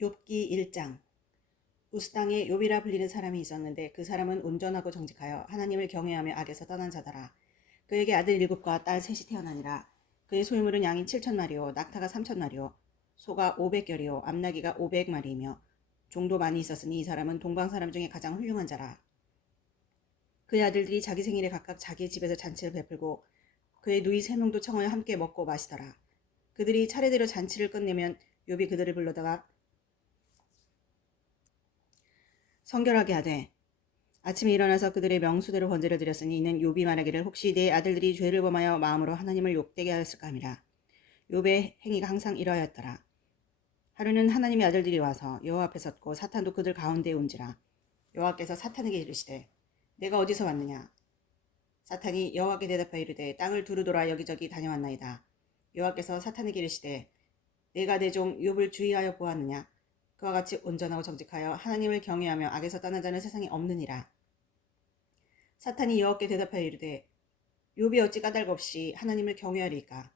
욥기 1장. 우스 땅에 욥이라 불리는 사람이 있었는데 그 사람은 온전하고 정직하여 하나님을 경외하며 악에서 떠난 자더라. 그에게 아들 7과 딸 셋이 태어나니라. 그의 소유물은 양이 7,000마리요 낙타가 3,000마리요 소가 500결이요 암나귀가 500마리이며 종도 많이 있었으니 이 사람은 동방 사람 중에 가장 훌륭한 자라. 그의 아들들이 자기 생일에 각각 자기 집에서 잔치를 베풀고 그의 누이 3명도 청하여 함께 먹고 마시더라. 그들이 차례대로 잔치를 끝내면 욥이 그들을 불러다가 성결하게 하되 아침에 일어나서 그들의 명수대로 번제를 드렸으니 이는 욥이 말하기를 혹시 내 아들들이 죄를 범하여 마음으로 하나님을 욕되게 하였을까 함이라. 욥의 행위가 항상 이러하였더라. 하루는 하나님의 아들들이 와서 여호와 앞에 섰고 사탄도 그들 가운데에 온지라. 여호와께서 사탄에게 이르시되 내가 어디서 왔느냐. 사탄이 여호와께 대답하여 이르되 땅을 두루 돌아 여기저기 다녀왔나이다. 여호와께서 사탄에게 이르시되 내가 내 종 욥을 주의하여 보았느냐. 그와 같이 온전하고 정직하여 하나님을 경외하며 악에서 떠난 자는 세상에 없느니라. 사탄이 여호와께 대답하여 이르되 욥이 어찌 까닭 없이 하나님을 경외하리까.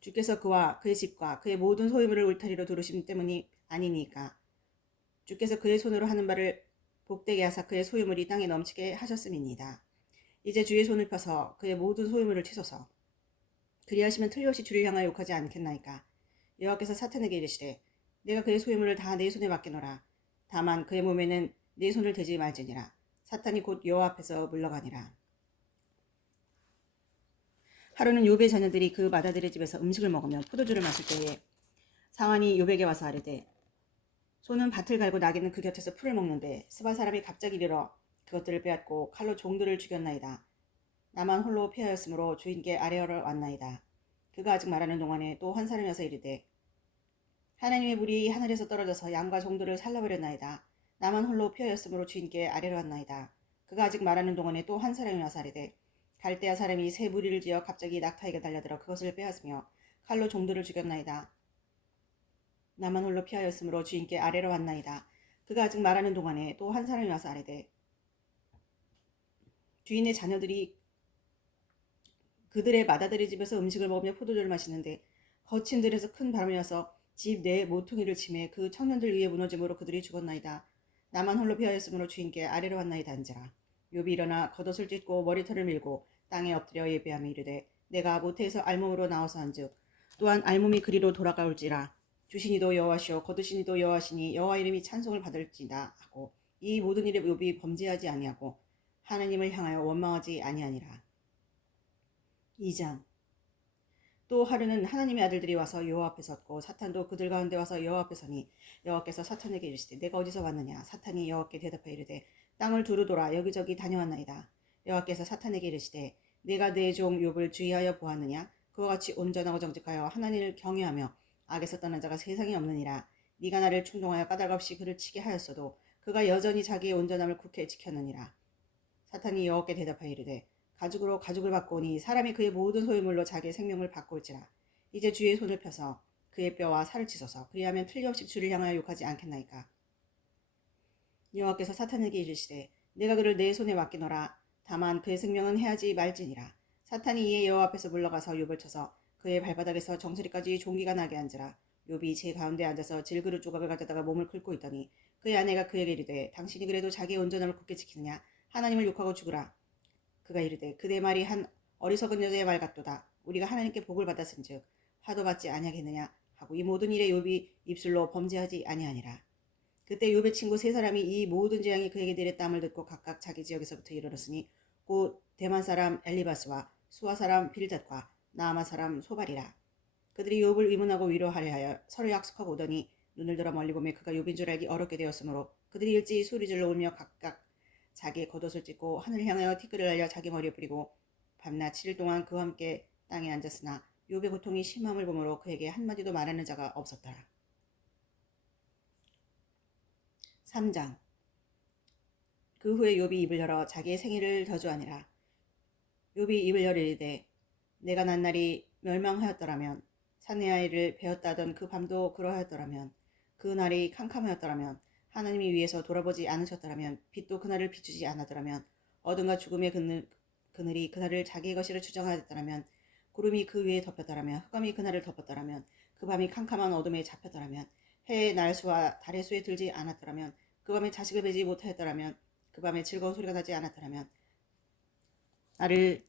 주께서 그와 그의 집과 그의 모든 소유물을 울타리로 두르심 때문이 아니니까. 주께서 그의 손으로 하는 바를 복되게 하사 그의 소유물이 땅에 넘치게 하셨음이니이다. 이제 주의 손을 펴서 그의 모든 소유물을 치소서. 그리하시면 틀림없이 주를 향하여 욕하지 않겠나이까. 여호와께서 사탄에게 이르시되 내가 그의 소유물을 다 내 손에 맡기노라. 다만 그의 몸에는 내 손을 대지 말지니라. 사탄이 곧 여호와 앞에서 물러가니라. 하루는 욥의 자녀들이 그 맏아들의 집에서 음식을 먹으며 포도주를 마실 때에 상환이 욥에게 와서 아뢰되 소는 밭을 갈고 나귀는 그 곁에서 풀을 먹는데 스바 사람이 갑자기 이르러 그것들을 빼앗고 칼로 종들을 죽였나이다. 나만 홀로 피하였으므로 주인께 아뢰어러 왔나이다. 그가 아직 말하는 동안에 또 한 사람이 와서 이르되 하나님의 불이 하늘에서 떨어져서 양과 종들을 살라버렸나이다. 나만 홀로 피하였으므로 주인께 아뢰러 왔나이다. 그가 아직 말하는 동안에 또 한 사람이 와서 아뢰되 갈대아 사람이 새 무리를 지어 갑자기 낙타에게 달려들어 그것을 빼앗으며 칼로 종들을 죽였나이다. 나만 홀로 피하였으므로 주인께 아뢰러 왔나이다. 그가 아직 말하는 동안에 또 한 사람이 와서 아뢰되 주인의 자녀들이 그들의 맏아들의 집에서 음식을 먹으며 포도주를 마시는데 거친 들에서 큰 바람이 와서 집 내 모퉁이를 치매 그 청년들 위에 무너짐으로 그들이 죽었나이다. 나만 홀로 피하였으므로 주인께 아뢰러 왔나이다 한지라. 욥이 일어나 겉옷을 찢고 머리털을 밀고 땅에 엎드려 예배하며 이르되 내가 모태에서 알몸으로 나와서 한즉 또한 알몸이 그리로 돌아가올지라. 주신이도 여호와시오 거두신이도 여호와시니 여호와 이름이 찬송을 받을지다 하고 이 모든 일에 욥이 범죄하지 아니하고 하나님을 향하여 원망하지 아니하니라. 2장. 또 하루는 하나님의 아들들이 와서 여호와 앞에 섰고 사탄도 그들 가운데 와서 여호와 앞에 서니 여호와께서 사탄에게 이르시되 내가 어디서 왔느냐. 사탄이 여호와께 대답하여 이르되 땅을 두루 돌아 여기저기 다녀왔나이다. 여호와께서 사탄에게 이르시되 내가 내 종 욥을 주의하여 보았느냐. 그와 같이 온전하고 정직하여 하나님을 경외하며 악에서 떠난 자가 세상에 없느니라. 네가 나를 충동하여 까닭 없이 그를 치게 하였어도 그가 여전히 자기의 온전함을 굳게 지켰느니라. 사탄이 여호와께 대답하여 이르되 가죽으로 가죽을 바꾸니 사람이 그의 모든 소유물로 자기의 생명을 바꿀지라. 이제 주의 손을 펴서 그의 뼈와 살을 치소서. 그리하면 틀림없이 주를 향하여 욕하지 않겠나이까. 여호와께서 사탄에게 이르시되 내가 그를 내 손에 맡기노라. 다만 그의 생명은 해하지 말지니라. 사탄이 이에 여호와 앞에서 물러가서 욥을 쳐서 그의 발바닥에서 정수리까지 종기가 나게 한지라. 욥이 제 가운데 앉아서 질그릇 조각을 가져다가 몸을 긁고 있더니 그의 아내가 그에게 이르되 당신이 그래도 자기의 온전함을 굳게 지키느냐. 하나님을 욕하고 죽으라. 그가 이르되 그대 말이 한 어리석은 여자의 말 같도다. 우리가 하나님께 복을 받았은즉 화도 받지 아니하겠느냐 하고 이 모든 일에 욥이 입술로 범죄하지 아니하니라. 그때 욥의 친구 세 사람이 이 모든 재앙이 그에게 내렸다함을 듣고 각각 자기 지역에서부터 이르렀으니 곧 대만 사람 엘리바스와 수아 사람 빌닷과 나아마 사람 소발이라. 그들이 욥을 위문하고 위로하려 하여 서로 약속하고 오더니 눈을 들어 멀리 보매 그가 욥인 줄 알기 어렵게 되었으므로 그들이 일제히 소리질러 울며 각각 자기의 겉옷을 찢고 하늘을 향하여 티끌을 날려 자기 머리에 뿌리고 밤낮 7일 동안 그와 함께 땅에 앉았으나 욥의 고통이 심함을 보므로 그에게 한마디도 말하는 자가 없었더라. 3장. 그 후에 욥이 입을 열어 자기의 생일을 저주하니라. 욥이 입을 열어 이르되 내가 난 날이 멸망하였더라면 사내 아이를 베었다던 그 밤도 그러하였더라면 그 날이 캄캄하였더라면 하나님이 위에서 돌아보지 않으셨더라면 빛도 그날을 비추지 않았더라면 어둠과 죽음의 그늘이 그날을 자기의 것이라 주장하였더라면 구름이 그 위에 덮였더라면 흑암이 그날을 덮었더라면 그 밤이 캄캄한 어둠에 잡혔더라면 해의 날수와 달의 수에 들지 않았더라면, 그 밤에 자식을 베지 못하였더라면, 그 밤에 즐거운 소리가 나지 않았더라면, 나를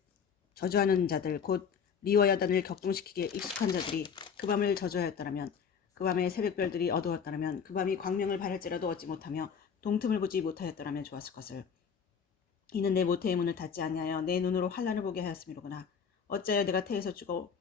저주하는 자들 곧 리워야단을 격동시키기에 익숙한 자들이 그 밤을 저주하였더라면, 그 밤에 새벽별들이 어두웠더라면, 그 밤이 광명을 바랄지라도 얻지 못하며 동틈을 보지 못하였더라면 좋았을 것을. 이는 내 모태의 문을 닫지 아니하여 내 눈으로 환란을 보게 하였음이로구나. 어찌하여 내가 태에서 죽어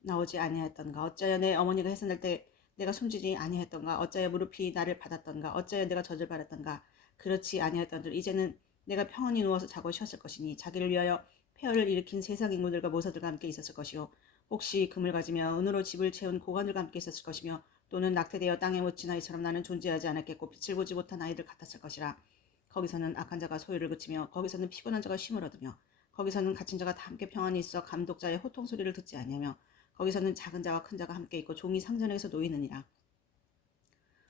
나오지 아니하였던가. 어찌하여 내 어머니가 해산할 때 내가 숨지지 아니하였던가. 어찌하여 무릎이 나를 받았던가. 어찌하여 내가 젖을 받았던가. 그렇지 아니하였던들 이제는 내가 평안히 누워서 자고 쉬었을 것이니 자기를 위하여 폐허를 일으킨 세상 인구들과 모사들과 함께 있었을 것이요 혹시 금을 가지며 은으로 집을 채운 고관들과 함께 있었을 것이며 또는 낙태되어 땅에 묻힌 아이처럼 나는 존재하지 않았겠고 빛을 보지 못한 아이들 같았을 것이라. 거기서는 악한 자가 소유를 그치며 거기서는 피곤한 자가 쉼을 얻으며 거기서는 갇힌 자가 다 함께 평안히 있어 감독자의 호통 소리를 듣지 아니하며 거기서는 작은 자와 큰 자가 함께 있고 종이 상전에서 놓이느니라.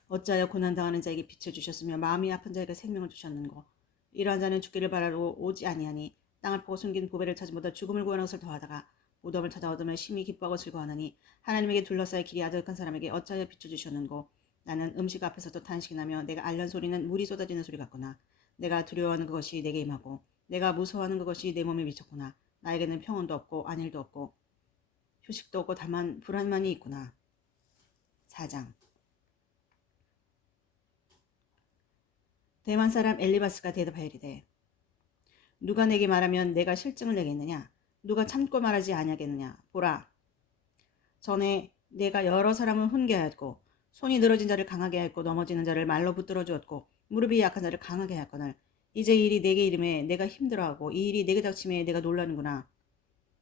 어찌하여 고난당하는 자에게 빛을 주셨으며 마음이 아픈 자에게 생명을 주셨는고. 이러한 자는 죽기를 바라러 오지 아니하니 땅을 보고 숨긴 보배를 찾음보다 죽음을 구하는 것을 더하다가 무덤을 찾아 얻으며 심히 기뻐하고 즐거워하느니 하나님에게 둘러싸여 길이 아득한 사람에게 어찌하여 빛을 주셨는고. 나는 음식 앞에서도 탄식이 나며 내가 앓는 소리는 물이 쏟아지는 소리 같구나. 내가 두려워하는 그것이 내게 임하고 내가 무서워하는 그것이 내 몸에 미쳤구나. 나에게는 평온도 없고 안일도 없고 휴식도 없고 다만 불안만이 있구나. 4장. 대만 사람 엘리바스가 대답하이르되 누가 내게 말하면 내가 실증을 내겠느냐. 누가 참고 말하지 아니하겠느냐. 보라, 전에 내가 여러 사람을 훈계하였고 손이 늘어진 자를 강하게 하였고 넘어지는 자를 말로 붙들어 주었고 무릎이 약한 자를 강하게 하였거늘 이제 이 일이 내게 이름에 내가 힘들어하고 이 일이 내게 닥침에 내가 놀라는구나.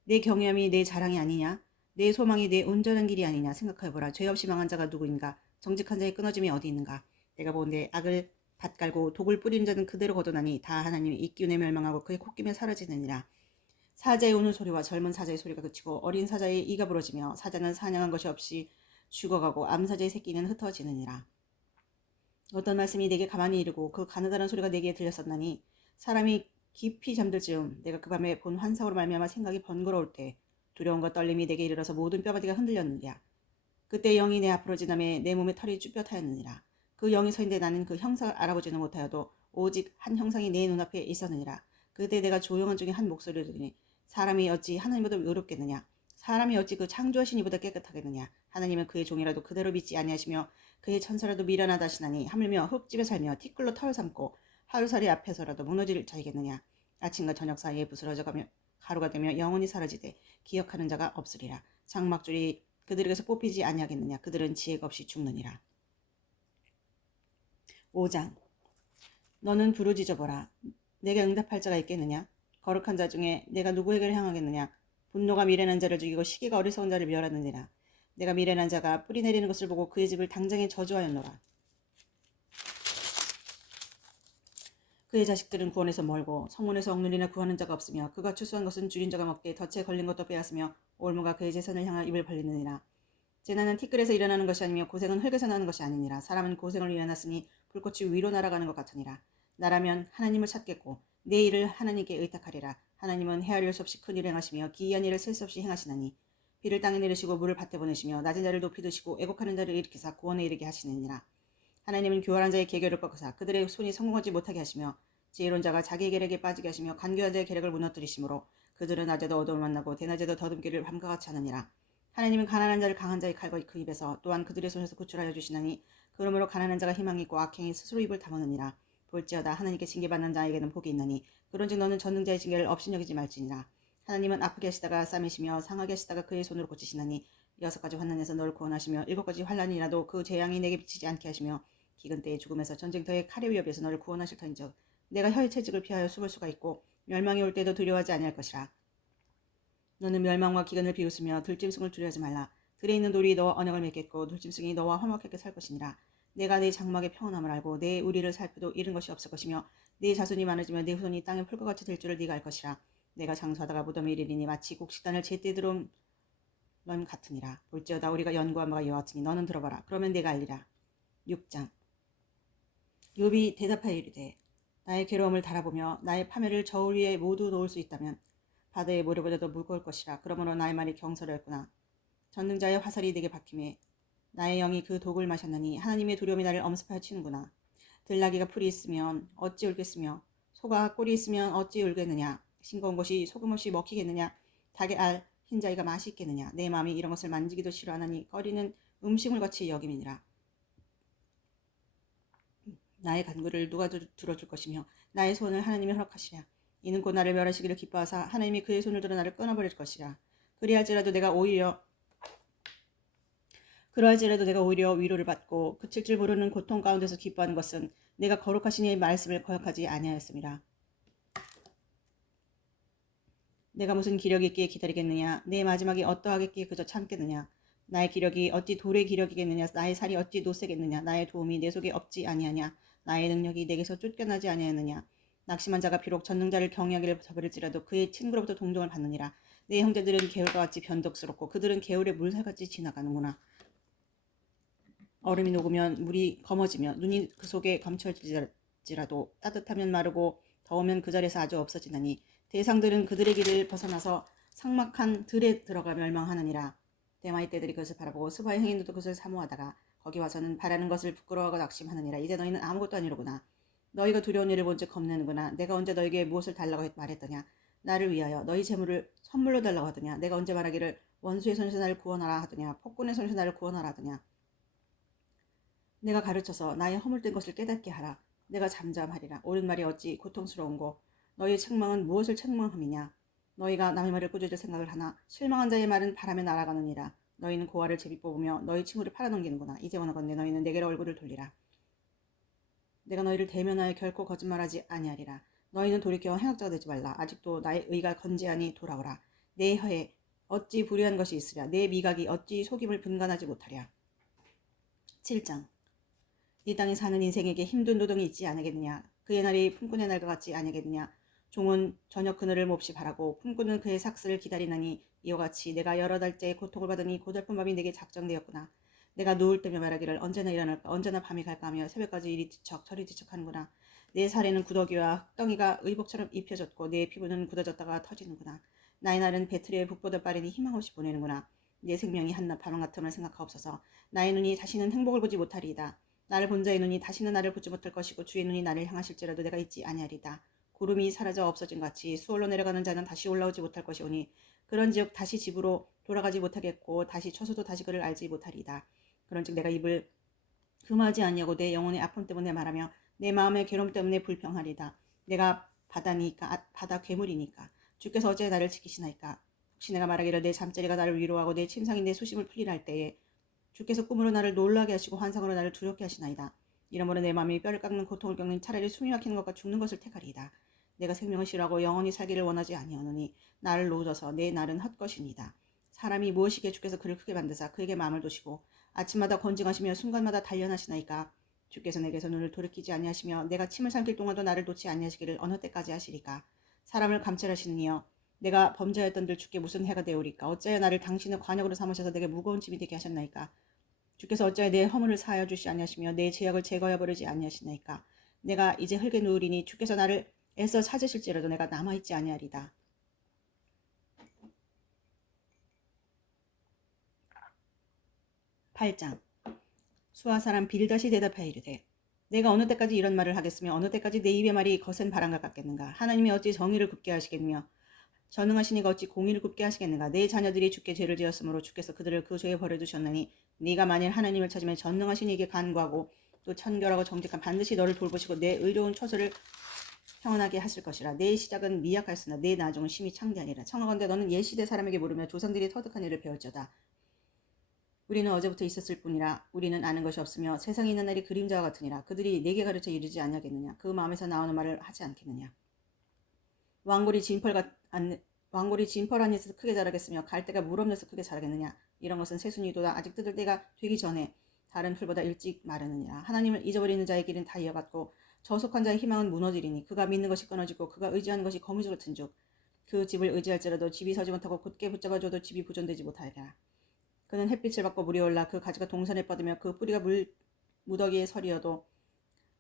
내 경외함이 내 자랑이 아니냐. 내 소망이 내 온전한 길이 아니냐. 생각해보라. 죄 없이 망한 자가 누구인가. 정직한 자의 끊어짐이 어디 있는가. 내가 보는데 악을 밭갈고 독을 뿌리는 자는 그대로 거둬나니 다 하나님이 이 기운에 멸망하고 그의 콧김에 사라지느니라. 사자의 우는 소리와 젊은 사자의 소리가 그치고 어린 사자의 이가 부러지며 사자는 사냥한 것이 없이 죽어가고 암사자의 새끼는 흩어지느니라. 어떤 말씀이 내게 가만히 이르고 그 가느다란 소리가 내게 들렸었나니 사람이 깊이 잠들 즈음 내가 그 밤에 본 환상으로 말미암아 생각이 번거로울 때 두려움과 떨림이 내게 이르러서 모든 뼈마디가 흔들렸느니라. 그때 영이 내 앞으로 지나매 내 몸에 털이 쭈뼛하였느니라. 그 영이 서인데 나는 그 형상을 알아보지는 못하여도 오직 한 형상이 내 눈앞에 있었느니라. 그때 내가 조용한 중에 한 목소리를 들으니 사람이 어찌 하나님보다 의롭겠느냐. 사람이 어찌 그 창조하신 이보다 깨끗하겠느냐. 하나님은 그의 종이라도 그대로 믿지 아니하시며 그의 천사라도 미련하다 하시나니 하물며 흙집에 살며 티끌로 털 삼고 하루살이 앞에서라도 무너질 자이겠느냐. 아침과 저녁 사이에 부스러져가며 가루가 되며 영원히 사라지되 기억하는 자가 없으리라. 장막줄이 그들에게서 뽑히지 아니하겠느냐. 그들은 지혜가 없이 죽느니라. 5장. 너는 부르짖어보라. 내게 응답할 자가 있겠느냐. 거룩한 자 중에 내가 누구에게 향하겠느냐. 분노가 미련한 자를 죽이고 시기가 어리석은 자를 멸하느니라. 내가 미련한 자가 뿌리 내리는 것을 보고 그의 집을 당장에 저주하였노라. 그의 자식들은 구원에서 멀고 성문에서 억눌리나 구하는 자가 없으며 그가 추수한 것은 줄인 자가 먹되 덫에 걸린 것도 빼앗으며 올무가 그의 재산을 향하여 입을 벌리느니라. 재난은 티끌에서 일어나는 것이 아니며 고생은 흙에서 나는 것이 아니니라. 사람은 고생을 위하여 났으니 불꽃이 위로 날아가는 것 같으니라. 나라면 하나님을 찾겠고 내 일을 하나님께 의탁하리라. 하나님은 헤아릴 수 없이 큰 일을 행하시며 기이한 일을 셀 수 없이 행하시나니 비를 땅에 내리시고 물을 밭에 보내시며 낮은 자를 높이 드시고 애곡하는 자를 일으키사 구원에 이르게 하시느니라. 하나님은 교활한 자의 계략을 꺾으사 그들의 손이 성공하지 못하게 하시며 지혜로운 자가 자기의 계략에 빠지게 하시며 간교한 자의 계략을 무너뜨리심으로 그들은 낮에도 어둠을 만나고 대낮에도 더듬기를 밤과 같이 하느니라. 하나님은 가난한 자를 강한 자의 칼과 그 입에서 또한 그들의 손에서 구출하여 주시나니 그러므로 가난한 자가 희망이 있고 악행이 스스로 입을 다무느니라. 볼지어다 하나님께 징계받는 자에게는 복이 있나니 그런즉 너는 전능자의 징계를 업신여기지 말지니라. 하나님은 아프게 하시다가 싸매시며 상하게 하시다가 그의 손으로 고치시나니 6가지 환난에서 너를 구원하시며 7가지 환난이라도 그 재앙이 내게 비치지 않게 하시며 기근 때의 죽음에서 전쟁터의 칼의 위협에서 너를 구원하실 터인즉 내가 혀의 채찍을 피하여 숨을 수가 있고 멸망이 올 때도 두려워하지 아니할 것이라. 너는 멸망과 기근을 비웃으며 들짐승을 두려워하지 말라. 들에 있는 돌이 너와 언약을 맺겠고 들짐승이 너와 화목하게 살 것이니라. 내가 네 장막의 평온함을 알고 내 우리를 살펴도 잃은 것이 없을 것이며 네 자손이 많아지며 내 후손이 땅의 풀과 같이 될 줄을 네가 알 것이라. 내가 장수하다가 무덤에 이르리니 마치 곡식단을 제때 들어온 넌 같으니라. 볼지어다 우리가 연구한 바가 이와 같으니 너는 들어봐라. 그러면 내가 알리라. 6장. 욥이 대답하여 이르되 나의 괴로움을 달아보며 나의 파멸을 저울 위에 모두 놓을 수 있다면 바다의 모래보다도 무거울 것이라. 그러므로 나의 말이 경솔하였구나. 전능자의 화살이 내게 박힘에 나의 영이 그 독을 마셨느니 하나님의 두려움이 나를 엄습하여 치는구나. 들나귀가 풀이 있으면 어찌 울겠으며 소가 꼴이 있으면 어찌 울겠느냐. 싱거운 것이 소금 없이 먹히겠느냐. 닭의 알 흰자위가 맛이 있겠느냐. 내 마음이 이런 것을 만지기도 싫어하나니 꺼리는 음식물 같이 여김이니라. 나의 간구를 누가 들어줄 것이며 나의 소원을 하나님이 허락하시랴. 이는 곧 나를 멸하시기를 기뻐하사 하나님이 그의 손을 들어 나를 끊어버릴 것이라. 그러할지라도 내가 오히려 위로를 받고 그칠 줄 모르는 고통 가운데서 기뻐하는 것은 내가 거룩하신 이의 말씀을 거역하지 아니하였습니다. 내가 무슨 기력이 있기에 기다리겠느냐. 내 마지막이 어떠하겠기에 그저 참겠느냐. 나의 기력이 어찌 돌의 기력이겠느냐. 나의 살이 어찌 노새겠느냐. 나의 도움이 내 속에 없지 아니하냐. 나의 능력이 내게서 쫓겨나지 아니하느냐. 낙심한 자가 비록 전능자를 경외하기를 저버릴지라도 그의 친구로부터 동정을 받느니라. 내 형제들은 개울과 같이 변덕스럽고 그들은 개울의 물살같이 지나가는구나. 얼음이 녹으면 물이 검어지며 눈이 그 속에 감춰질지라도 따뜻하면 마르고 더우면 그 자리에서 아주 없어지나니 대상들은 그들의 길을 벗어나서 삭막한 들에 들어가 멸망하느니라. 대마의 떼들이 그것을 바라보고 스바의 행인들도 그것을 사모하다가 거기 와서는 바라는 것을 부끄러워하고 낙심하느니라. 이제 너희는 아무것도 아니로구나. 너희가 두려운 일을 본즉 겁내는구나. 내가 언제 너희에게 무엇을 달라고 말했더냐. 나를 위하여 너희 재물을 선물로 달라고 하더냐. 내가 언제 말하기를 원수의 손에서 나를 구원하라 하더냐. 폭군의 손에서 나를 구원하라 하더냐. 내가 가르쳐서 나의 허물된 것을 깨닫게 하라. 내가 잠잠하리라. 옳은 말이 어찌 고통스러운고 너희의 책망은 무엇을 책망함이냐. 너희가 남의 말을 꾸짖을 생각을 하나 실망한 자의 말은 바람에 날아가느니라. 너희는 고아를 제비 뽑으며 너희 친구를 팔아넘기는구나. 이제 원하건대 너희는 내게로 얼굴을 돌리라. 내가 너희를 대면하여 결코 거짓말하지 아니하리라. 너희는 돌이켜 행악자가 되지 말라. 아직도 나의 의가 건재하니 돌아오라. 내 혀에 어찌 불의한 것이 있으랴. 내 미각이 어찌 속임을 분간하지 못하랴. 7장. 이 땅에 사는 인생에게 힘든 노동이 있지 않겠느냐. 그의 날이 품꾼의 날과 같지 않겠느냐. 종은 저녁 그늘을 몹시 바라고 품꾼은 그의 삭스를 기다리나니 이와 같이 내가 여러 달째 고통을 받으니 고달픈 밤이 내게 작정되었구나. 내가 누울 때며 말하기를 언제나 일어날까 언제나 밤이 갈까 하며 새벽까지 이리 뒤척 저리 뒤척하는구나. 내 살에는 구더기와 흙덩이가 의복처럼 입혀졌고 내 피부는 굳어졌다가 터지는구나. 나의 날은 배틀의 북보다 빠르니 희망없이 보내는구나. 내 생명이 한낱 밤 같음을 생각하옵소서. 나의 눈이 다시는 행복을 보지 못하리이다. 나를 본 자의 눈이 다시는 나를 보지 못할 것이고 주의 눈이 나를 향하실지라도 내가 있지 아니하리이다. 구름이 사라져 없어진 같이 수월로 내려가는 자는 다시 올라오지 못할 것이오니 그런즉 다시 집으로 돌아가지 못하겠고 다시 처소도 다시 그를 알지 못하리이다. 그런즉 내가 입을 금하지 아니하고 내 영혼의 아픔 때문에 말하며 내 마음의 괴로움 때문에 불평하리이다. 내가 바다니까 바다 괴물이니까 주께서 어째 나를 지키시나이까. 혹시 내가 말하기를 내 잠자리가 나를 위로하고 내 침상이 내 수심을 풀리라 할 때에 주께서 꿈으로 나를 놀라게 하시고 환상으로 나를 두렵게 하시나이다. 이러므로 내 마음이 뼈를 깎는 고통을 겪는 차라리 숨이 막히는 것과 죽는 것을 택하리이다. 내가 생명을 싫어하고 영원히 살기를 원하지 아니하노니 나를 놓으셔서 내 날은 헛것이니이다. 사람이 무엇이기에 주께서 그를 크게 만드사 그에게 마음을 두시고 아침마다 권징하시며 순간마다 단련하시나이까. 주께서 내게서 눈을 돌이키지 아니하시며 내가 침을 삼킬 동안도 나를 놓지 아니하시기를 어느 때까지 하시리까. 사람을 감찰하시는 이여 내가 범죄하였던들 주께 무슨 해가 되오리까. 어찌하여 나를 당신의 관역으로 삼으셔서 내게 무거운 짐이 되게 하셨나이까. 주께서 어찌하여 내 허물을 사하여 주시 아니하시며 내 죄악을 제거하여 버리지 아니하시나이까. 내가 이제 흙에 누우리니 주께서 나를 애써 찾으실지라도 내가 남아있지 아니하리다. 8장. 수아 사람 빌닷이 대답하여 이르되 내가 어느 때까지 이런 말을 하겠으며 어느 때까지 내 입의 말이 거센 바람과 같겠는가. 하나님이 어찌 정의를 굽게 하시겠며 전능하신 이가 어찌 공의를 굽게 하시겠는가. 내 자녀들이 주께 죄를 지었으므로 주께서 그들을 그 죄에 버려두셨나니 네가 만일 하나님을 찾으면 전능하신 이에게 간구하고 또 청결하고 정직한 반드시 너를 돌보시고 내 의로운 처소를 평안하게 하실 것이라. 내 시작은 미약하였으나 내 나중은 심히 창대하니라. 청하건대 너는 옛시대 사람에게 물으며 조상들이 터득한 일을 배울지어다. 우리는 어제부터 있었을 뿐이라 우리는 아는 것이 없으며 세상에 있는 날이 그림자와 같으니라. 그들이 내게 가르쳐 이르지 아니하겠느냐. 그 마음에서 나오는 말을 하지 않겠느냐. 왕골이 진펄 안에서 크게 자라겠으며 갈대가 물 없는데서 크게 자라겠느냐. 이런 것은 새순이도다. 아직 뜯을 때가 되기 전에 다른 풀보다 일찍 마르느니라. 하나님을 잊어버리는 자의 길은 다 이어갔고 저속한 자의 희망은 무너지리니 그가 믿는 것이 끊어지고 그가 의지하는 것이 거미줄 같은즉 그 집을 의지할지라도 집이 서지 못하고 굳게 붙잡아줘도 집이 보존되지 못하리라. 그는 햇빛을 받고 물이 올라 그 가지가 동산에 뻗으며 그 뿌리가 무더기에 서리어도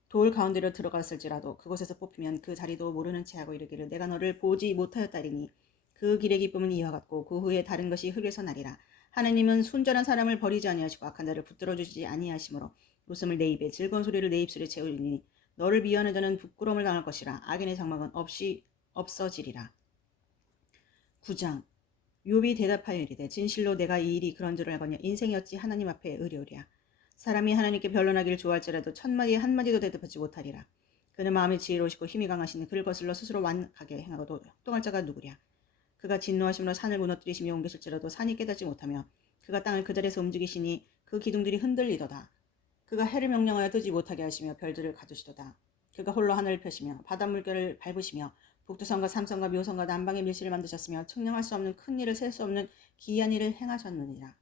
돌 가운데로 들어갔을지라도 그곳에서 뽑히면 그 자리도 모르는 채 하고 이르기를 내가 너를 보지 못하였다리니 그 길의 기쁨은 이와 같고 그 후에 다른 것이 흙에서 나리라. 하느님은 순전한 사람을 버리지 아니하시고 악한 자를 붙들어 주지 아니하시므로 웃음을 내 입에 즐거운 소리를 내 입술에 채우리니 너를 미워하는 자는 부끄러움을 당할 것이라. 악인의 장막은 없어지리라. 9장. 욥이 대답하여 이르되 진실로 내가 이 일이 그런 줄을 알거냐. 인생이 어찌 하나님 앞에 의뢰오랴. 사람이 하나님께 변론하기를 좋아할지라도 천마디에 한마디도 대답하지 못하리라. 그는 마음이 지혜로우시고 힘이 강하시니 그를 거슬러 스스로 완악하게 행하고도 협동할 자가 누구랴. 그가 진노하심으로 산을 무너뜨리시며 옮기실지라도 산이 깨닫지 못하며 그가 땅을 그 자리에서 움직이시니 그 기둥들이 흔들리도다. 그가 해를 명령하여 뜨지 못하게 하시며 별들을 가두시도다. 그가 홀로 하늘을 펴시며 바닷물결을 밟으시며 북두성과 삼성과 묘성과 남방의 밀실을 만드셨으며 측량할 수 없는 큰 일을 셀 수 없는 기이한 일을 행하셨느니라.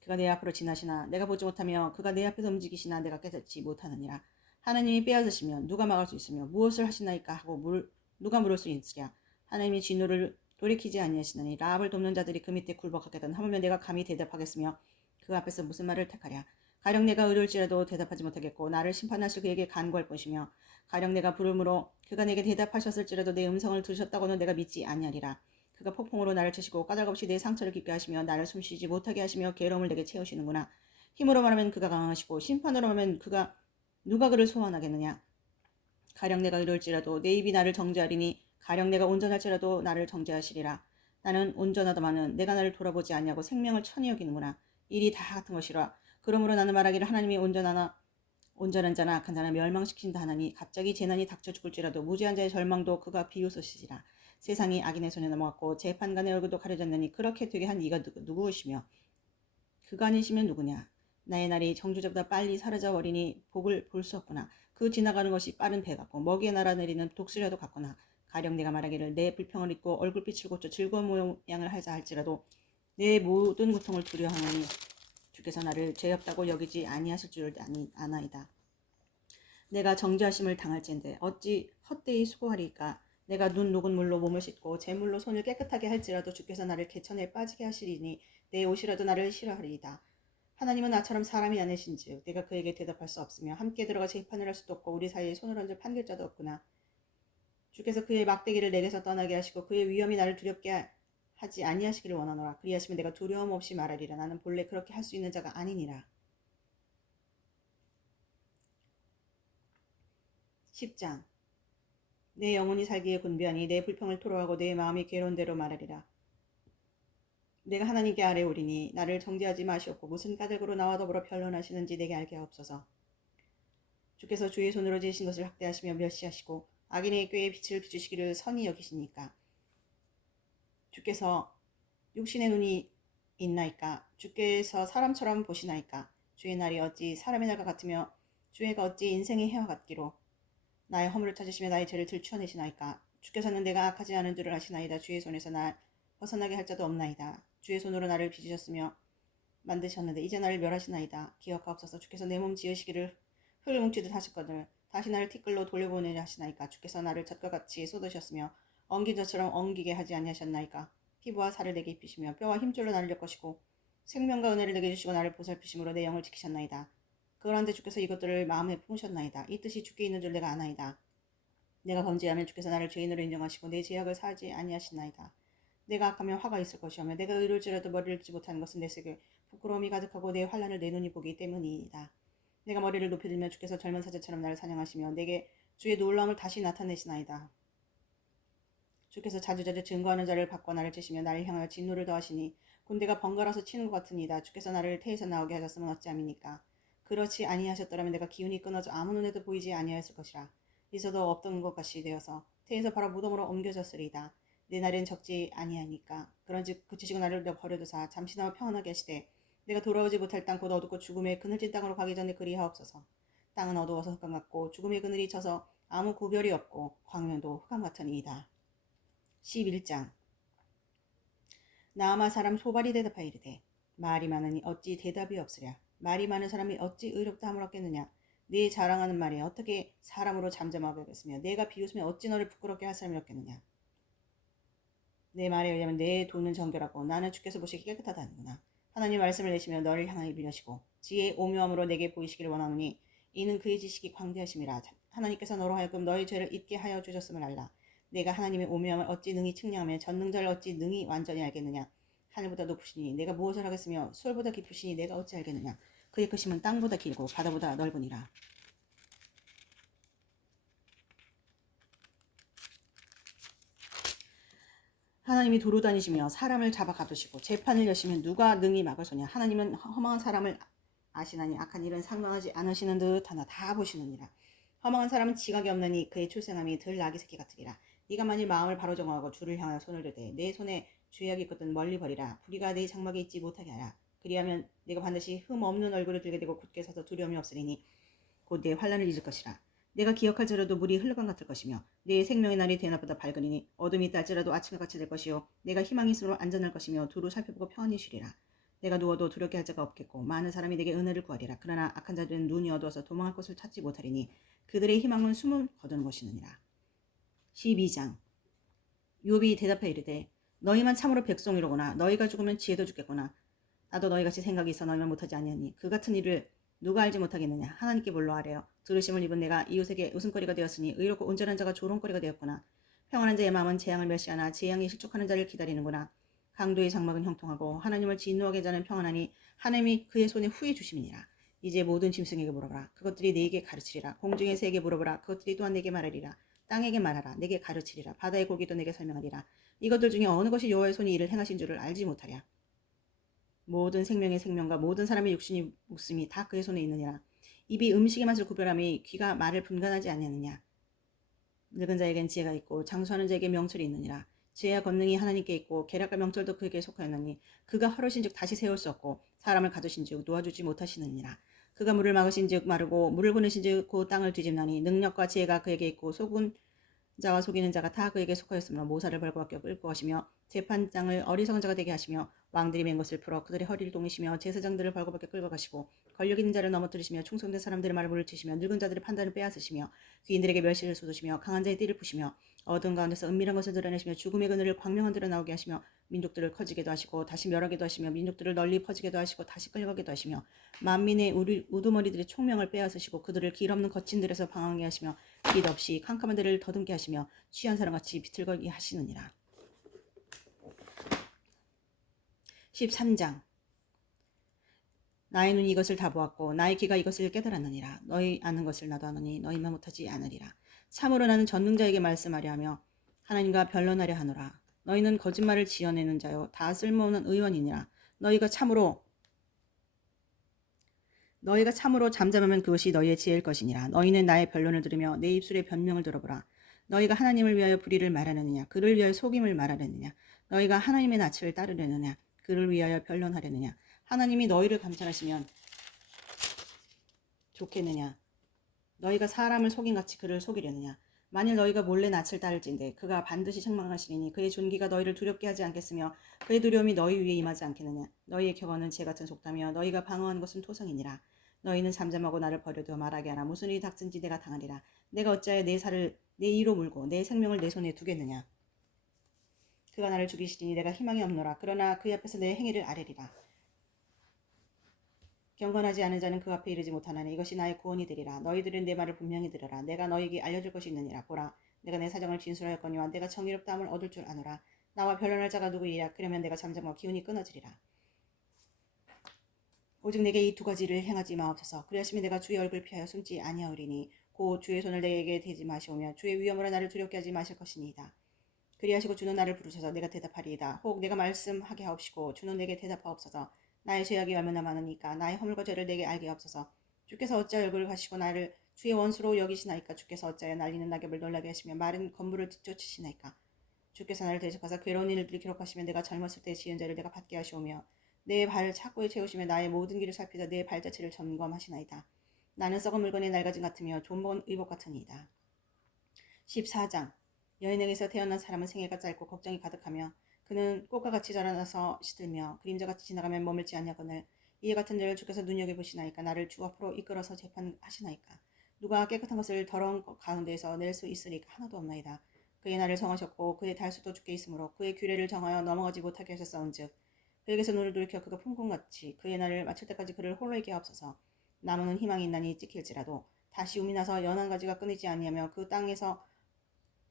그가 내 앞으로 지나시나 내가 보지 못하며 그가 내 앞에서 움직이시나 내가 깨닫지 못하느니라. 하나님이 빼앗으시면 누가 막을 수 있으며 무엇을 하시나이까 하고 누가 물을 수 있으랴. 하나님이 진노를 돌이키지 아니하시느니 라합을 돕는 자들이 그 밑에 굴복하거든 하물며 내가 감히 대답하겠으며 그 앞에서 무슨 말을 택하랴. 가령 내가 의로울지라도 대답하지 못하겠고 나를 심판하실 그에게 간구할 것이며 가령 내가 부름으로 그가 내게 대답하셨을지라도 내 음성을 들으셨다고는 내가 믿지 아니하리라. 그가 폭풍으로 나를 치시고 까닭없이 내 상처를 깊게 하시며 나를 숨쉬지 못하게 하시며 괴로움을 내게 채우시는구나. 힘으로 말하면 그가 강하시고 심판으로 하면 누가 그를 소환하겠느냐. 가령 내가 이럴지라도 내 입이 나를 정죄하리니 가령 내가 온전할지라도 나를 정죄하시리라. 나는 온전하다마는 내가 나를 돌아보지 아니하고 생명을 천히 여기는구나. 일이 다 같은 것이라. 그러므로 나는 말하기를 하나님이 온전한 자나 악한 자나 멸망시킨다 하나니 갑자기 재난이 닥쳐 죽을지라도 무지한 자의 절망도 그가 비웃으시리라. 세상이 악인의 손에 넘어갔고 재판관의 얼굴도 가려졌느니 그렇게 되게 한 이가 누구시며 그가 아니시면 누구냐. 나의 날이 정주자보다 빨리 사라져 버리니 복을 볼 수 없구나. 그 지나가는 것이 빠른 배 같고 먹이에 날아내리는 독수리라도 같구나. 가령 내가 말하기를 내 불평을 잊고 얼굴빛을 고쳐 즐거운 모양을 하자 할지라도 내 모든 고통을 두려워하노니 주께서 나를 죄 없다고 여기지 아니하실 줄 아나이다. 내가 정죄하심을 당할진대 어찌 헛되이 수고하리까. 내가 눈 녹은 물로 몸을 씻고 제물로 손을 깨끗하게 할지라도 주께서 나를 개천에 빠지게 하시리니 내 옷이라도 나를 싫어하리이다. 하나님은 나처럼 사람이 아니신즉 내가 그에게 대답할 수 없으며 함께 들어가 재판을 할 수도 없고 우리 사이에 손을 얹을 판결자도 없구나. 주께서 그의 막대기를 내게서 떠나게 하시고 그의 위험이 나를 두렵게 하지 아니하시기를 원하노라. 그리하시면 내가 두려움 없이 말하리라. 나는 본래 그렇게 할 수 있는 자가 아니니라. 10장. 내 영혼이 살기에 곤비하니 내 불평을 토로하고 내 마음이 괴로운 대로 말하리라. 내가 하나님께 아뢰오리니 나를 정죄하지 마시옵고 무슨 까닭으로 나와 더불어 변론하시는지 내게 알게 하옵소서. 주께서 주의 손으로 지으신 것을 학대하시며 멸시하시고 악인의 꾀에 빛을 비추시기를 선히 여기시니까. 주께서 육신의 눈이 있나이까. 주께서 사람처럼 보시나이까. 주의 날이 어찌 사람의 날과 같으며 주의 해가 어찌 인생의 해와 같기로. 나의 허물을 찾으시며 나의 죄를 들추어내시나이까. 주께서는 내가 악하지 않은 줄을 아시나이다. 주의 손에서 날 벗어나게 할 자도 없나이다. 주의 손으로 나를 빚으셨으며 만드셨는데 이제 나를 멸하시나이다. 기억하옵소서. 주께서 내 몸 지으시기를 흙을 뭉치듯 하셨거늘 다시 나를 티끌로 돌려보내려 하시나이까. 주께서 나를 젖과 같이 쏟으셨으며 엉긴 젖처럼 엉기게 하지 아니하셨나이까. 피부와 살을 내게 입히시며 뼈와 힘줄로 나를 엮으시고 생명과 은혜를 내게 주시고 나를 보살피심으로 내 영을 지키셨나이다. 그러한데 주께서 이것들을 마음에 품으셨나이다. 이 뜻이 주께 있는 줄 내가 아나이다. 내가 범죄하면 주께서 나를 죄인으로 인정하시고 내 죄악을 사하지 아니하시나이다. 내가 악하면 화가 있을 것이오며 내가 의로울지라도 머리를 쥐지 못하는 것은 내 속에 부끄러움이 가득하고 내 환난을 내 눈이 보기 때문이다. 내가 머리를 높여들면 주께서 젊은 사자처럼 나를 사냥하시며 내게 주의 놀라움을 다시 나타내시나이다. 주께서 자주자주 증거하는 자를 받고 나를 치시며 나를 향하여 진노를 더하시니 군대가 번갈아서 치는 것 같으니이다. 주께서 나를 태에서 나오게 하셨으면 어찌함이니까. 그렇지 아니하셨더라면 내가 기운이 끊어져 아무 눈에도 보이지 아니하였을 것이라. 있어도 없던 것 같이 되어서 태에서 바로 무덤으로 옮겨졌으리이다. 내 날엔 적지 아니하니까. 그런즉 그치시고 나를 버려두사 잠시나마 평안하게 하시되 내가 돌아오지 못할 땅 곧 어둡고 죽음의 그늘진 땅으로 가기 전에 그리하옵소서. 땅은 어두워서 흑암 같고 죽음의 그늘이 져서 아무 구별이 없고 광면도 흑암 같으니이다. 11장. 나아마 사람 소발이 대답하여 이르되 말이 많으니 어찌 대답이 없으랴. 말이 많은 사람이 어찌 의롭다 함을 얻겠느냐. 네 자랑하는 말에 어떻게 사람으로 잠잠하게 하겠으며 내가 비웃으면 어찌 너를 부끄럽게 할 사람이 없겠느냐. 내 말에 의하면 내 돈은 정결하고 나는 주께서 보시기 깨끗하다 하는구나. 하나님 말씀을 내시며 너를 향하여 빌려시고 지혜의 오묘함으로 내게 보이시기를 원하노니 이는 그의 지식이 광대하심이라. 하나님께서 너로 하여금 너의 죄를 잊게 하여 주셨음을 알라. 내가 하나님의 오묘함을 어찌 능히 측량하며 전능자를 어찌 능히 완전히 알겠느냐. 하늘보다 높으시니 내가 무엇을 하겠으며 수월보다 깊으시니 내가 어찌 알겠느냐. 그의 크심은 땅보다 길고 바다보다 넓으니라. 하나님이 도로 다니시며 사람을 잡아 가두시고 재판을 여시면 누가 능히 막을소냐. 하나님은 허망한 사람을 아시나니 악한 일은 상관하지 않으시는 듯 하나 다 보시느니라. 허망한 사람은 지각이 없나니 그의 출생함이 덜 나귀 새끼 같으리라. 네가 만일 마음을 바로 정하고 주를 향하여 손을 들되 내 손에 죄악이 있거든 멀리 버리라. 불의가 내 장막에 있지 못하게 하라. 그리하면 네가 반드시 흠 없는 얼굴을 들게 되고 굳게 서서 두려움이 없으리니 곧 내 환난을 잊을 것이라. 내가 기억할 자라도 물이 흘러간 같을 것이며 내 생명의 날이 대낮보다 밝으니 어둠이 있달지라도 아침과 같이 될 것이요 내가 희망이 있으므로 안전할 것이며 두루 살펴보고 평안히 쉬리라. 내가 누워도 두렵게 할 자가 없겠고 많은 사람이 내게 은혜를 구하리라. 그러나 악한 자들은 눈이 어두워서 도망할 곳을 찾지 못하리니 그들의 희망은 숨을 거두는 것이느니라. 12장. 욥이 대답해 이르되 너희만 참으로 백성이로구나. 너희가 죽으면 지혜도 죽겠구나. 나도 너희같이 생각이 있어 너희만 못하지 아니하니 그 같은 일을 누가 알지 못하겠느냐. 하나님께 뭘로 아래요. 들으심을 입은 내가 이웃에게 웃음거리가 되었으니 의롭고 온전한 자가 조롱거리가 되었구나. 평안한 자의 마음은 재앙을 멸시하나 재앙이 실족하는 자를 기다리는구나. 강도의 장막은 형통하고 하나님을 진노하게 자는 평안하니 하나님이 그의 손에 후해 주심이니라. 이제 모든 짐승에게 물어보라. 그것들이 내게 가르치리라. 공중의 새에게 물어보라. 그것들이 또한 내게 말하리라. 땅에게 말하라. 내게 가르치리라. 바다의 고기도 내게 설명하리라. 이것들 중에 어느 것이 여호와의 손이 이를 행하신 줄을 알지 못하랴. 모든 생명의 생명과 모든 사람의 육신이 목숨이 다 그의 손에 있느니라. 입이 음식의 맛을 구별함이 귀가 말을 분간하지 아니하느냐. 늙은 자에겐 지혜가 있고 장수하는 자에게 명철이 있느니라. 지혜와 권능이 하나님께 있고 계략과 명철도 그에게 속하였느니 그가 허르신즉 다시 세울 수 없고 사람을 가두신즉 놓아주지 못하시느니라. 그가 물을 막으신즉 마르고 물을 보내신즉 그 땅을 뒤집나니 능력과 지혜가 그에게 있고 속은 자와 속이는 자가 다 그에게 속하였으므로 모사를 벌거벗겨 끌고 가시며 재판장을 어리석은 자가 되게 하시며 왕들이 맨 것을 풀어 그들의 허리를 동이시며 제사장들을 벌거벗겨 끌고 가시고 권력 있는 자를 넘어뜨리시며 충성된 사람들의 말을 물리치시며 늙은 자들의 판단을 빼앗으시며 귀인들에게 멸시를 쏟으시며 강한 자의 띠를 푸시며 어두운 가운데서 은밀한 것을 드러내시며 죽음의 그늘을 광명한 데로 나오게 하시며 민족들을 커지게도 하시고 다시 멸하게도 하시며 민족들을 널리 퍼지게도 하시고 다시 끌려가게도 하시며 만민의 우두머리들의 총명을 빼앗으시고 그들을 길 없는 거친 들에서 방황하게 하시며 빛 없이 캄캄한 데를 더듬게 하시며 취한 사람같이 비틀거리게 하시느니라. 13장. 나의 눈이 이것을 다 보았고 나의 귀가 이것을 깨달았느니라. 너희 아는 것을 나도 아노니 너희만 못하지 않으리라. 참으로 나는 전능자에게 말씀하려 하며 하나님과 변론하려 하노라. 너희는 거짓말을 지어내는 자요 다 쓸모없는 의원이니라. 너희가 참으로 잠잠하면 그것이 너희의 지혜일 것이니라. 너희는 나의 변론을 들으며 내 입술의 변명을 들어보라. 너희가 하나님을 위하여 불의를 말하느냐 그를 위하여 속임을 말하느냐 너희가 하나님의 낯을 따르려느냐 그를 위하여 변론하려느냐. 하나님이 너희를 감찰하시면 좋겠느냐. 너희가 사람을 속임같이 그를 속이려느냐. 만일 너희가 몰래 낯을 따를진대 그가 반드시 책망하시리니 그의 존귀가 너희를 두렵게 하지 않겠으며 그의 두려움이 너희 위에 임하지 않겠느냐. 너희의 격언은 재같은 속담이여 너희가 방어하는 것은 토성이니라. 너희는 잠잠하고 나를 버려두어 말하게 하라. 무슨 일이 닥친지 내가 당하리라. 내가 어찌하여 내 살을 내 이로 물고 내 생명을 내 손에 두겠느냐. 그가 나를 죽이시리니 내가 희망이 없노라. 그러나 그 앞에서 내 행위를 아뢰리라. 경건하지 않은 자는 그 앞에 이르지 못하나니 이것이 나의 구원이 되리라. 너희들은 내 말을 분명히 들으라. 내가 너희에게 알려줄 것이 있느니라. 보라, 내가 내 사정을 진술하였거니와 내가 정의롭다함을 얻을 줄 아노라. 나와 변론할 자가 누구이랴. 그러면 내가 잠잠하고 기운이 끊어지리라. 오직 내게 이 두 가지를 행하지 마옵소서. 그리하시면 내가 주의 얼굴 피하여 숨지 아니하오리니 곧 주의 손을 내게 대지 마시오며 주의 위엄으로 나를 두렵게 하지 마실 것이니이다. 그리하시고 주는 나를 부르셔서 내가 대답하리이다. 혹 내가 말씀하게 하옵시고 주는 내게 대답하옵소서. 나의 죄악이 얼마나 많으니까 나의 허물과 죄를 내게 알게 하옵소서. 주께서 어찌하여 얼굴을 가시고 나를 주의 원수로 여기시나이까. 주께서 어찌하여 날리는 낙엽을 놀라게 하시며 마른 건물을 뒤쫓으시나이까. 주께서 나를 대적하사 괴로운 일들을 기록하시며 내가 젊었을 때 지은 죄를 내가 받게 하시오며 내 발을 착고에 채우시며 나의 모든 길을 살피자 내 발자취를 점검하시나이다. 나는 썩은 물건의 낡아짐 같으며 존먹은 의복 같으니이다. 14장. 여인에게서 태어난 사람은 생애가 짧고 걱정이 가득하며 그는 꽃과 같이 자라나서 시들며 그림자같이 지나가면 머물지 아니하거늘 이에 같은 자를 주께서 눈여겨보시나이까. 나를 주 앞으로 이끌어서 재판하시나이까. 누가 깨끗한 것을 더러운 것 가운데에서 낼 수 있으리까. 하나도 없나이다. 그의 날을 정하셨고 그의 달수도 주께 있으므로 그의 규례를 정하여 넘어가지 못하게 하셨사온즉 그에게서 눈을 돌이켜 그가 품꾼같이 그의 날을 마칠 때까지 그를 홀로 있게 하옵소서. 나무는 희망이 있나니 찍힐지라도 다시 움이 나서 연한 가지가 끊이지 아니하며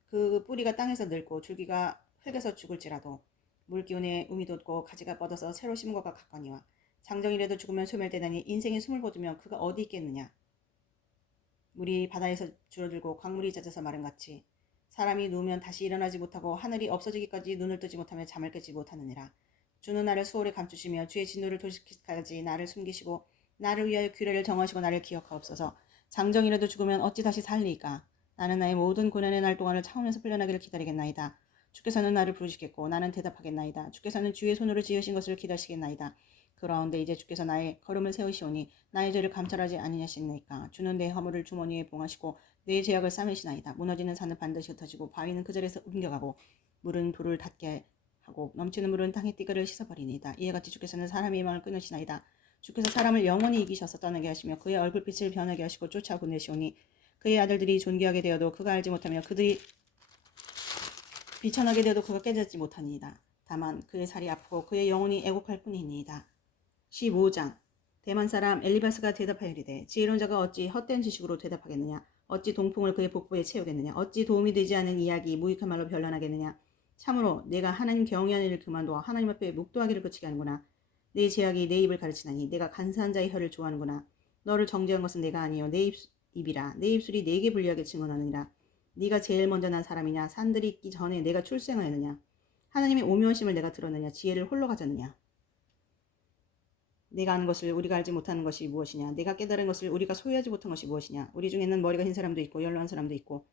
그 뿌리가 땅에서 늙고 줄기가 흙에서 죽을지라도 물기운에 움이 돋고 가지가 뻗어서 새로 심은 것과 같거니와 장정이라도 죽으면 소멸되다니 인생의 숨을 거두며 그가 어디 있겠느냐. 물이 바다에서 줄어들고 강물이 잦아서 마름같이 사람이 누우면 다시 일어나지 못하고 하늘이 없어지기까지 눈을 뜨지 못하며 잠을 깨지 못하느니라. 주는 나를 수월에 감추시며 주의 진노를 도시기까지 나를 숨기시고 나를 위하여 규례를 정하시고 나를 기억하옵소서. 장정이라도 죽으면 어찌 다시 살리까. 나는 나의 모든 고난의 날 동안을 참으면서 풀려나기를 기다리겠나이다. 주께서는 나를 부르시겠고 나는 대답하겠나이다. 주께서는 주의 손으로 지으신 것을 기다리시겠나이다. 그러한데 이제 주께서 나의 걸음을 세우시오니 나의 죄를 감찰하지 아니하시니까. 주는 내 허물을 주머니에 봉하시고 내 죄악을 싸매시나이다. 무너지는 산은 반드시 흩어지고 바위는 그 자리에서 옮겨가고 물은 돌을 닿게 하고 넘치는 물은 땅의 띠가를 씻어버리니이다. 이에 같이 주께서는 사람의 희망을 끊으시나이다. 주께서 사람을 영원히 이기셔서 떠나게 하시며 그의 얼굴빛을 변하게 하시고 쫓아 보내시오니 그의 아들들이 존귀하게 되어도 그가 알지 못하며 그들이 비천하게 되어도 그가 깨닫지 못하니이다. 다만 그의 살이 아프고 그의 영혼이 애곡할 뿐이니이다. 15장. 대만 사람 엘리바스가 대답하여리되 지혜로운 자가 어찌 헛된 지식으로 대답하겠느냐. 어찌 동풍을 그의 복부에 채우겠느냐. 어찌 도움이 되지 않은 이야기 무익한 말로 변론하겠느냐. 참으로 내가 하나님 경외하는 일을 그만두어 하나님 앞에 묵도하기를 그치게 하는구나. 내 제약이 내 입을 가르치나니 내가 간사한 자의 혀를 좋아하는구나. 너를 정죄한 것은 내가 아니요 내 입이라. 내 입술이 내게 불리하게 증언하느니라. 네가 제일 먼저 난 사람이냐. 산들이 있기 전에 내가 출생하였느냐. 하나님의 오묘하심을 내가 들었느냐. 지혜를 홀로 가졌느냐. 내가 아는 것을 우리가 알지 못하는 것이 무엇이냐. 내가 깨달은 것을 우리가 소유하지 못한 것이 무엇이냐. 우리 중에는 머리가 흰 사람도 있고 연로한 사람도 있고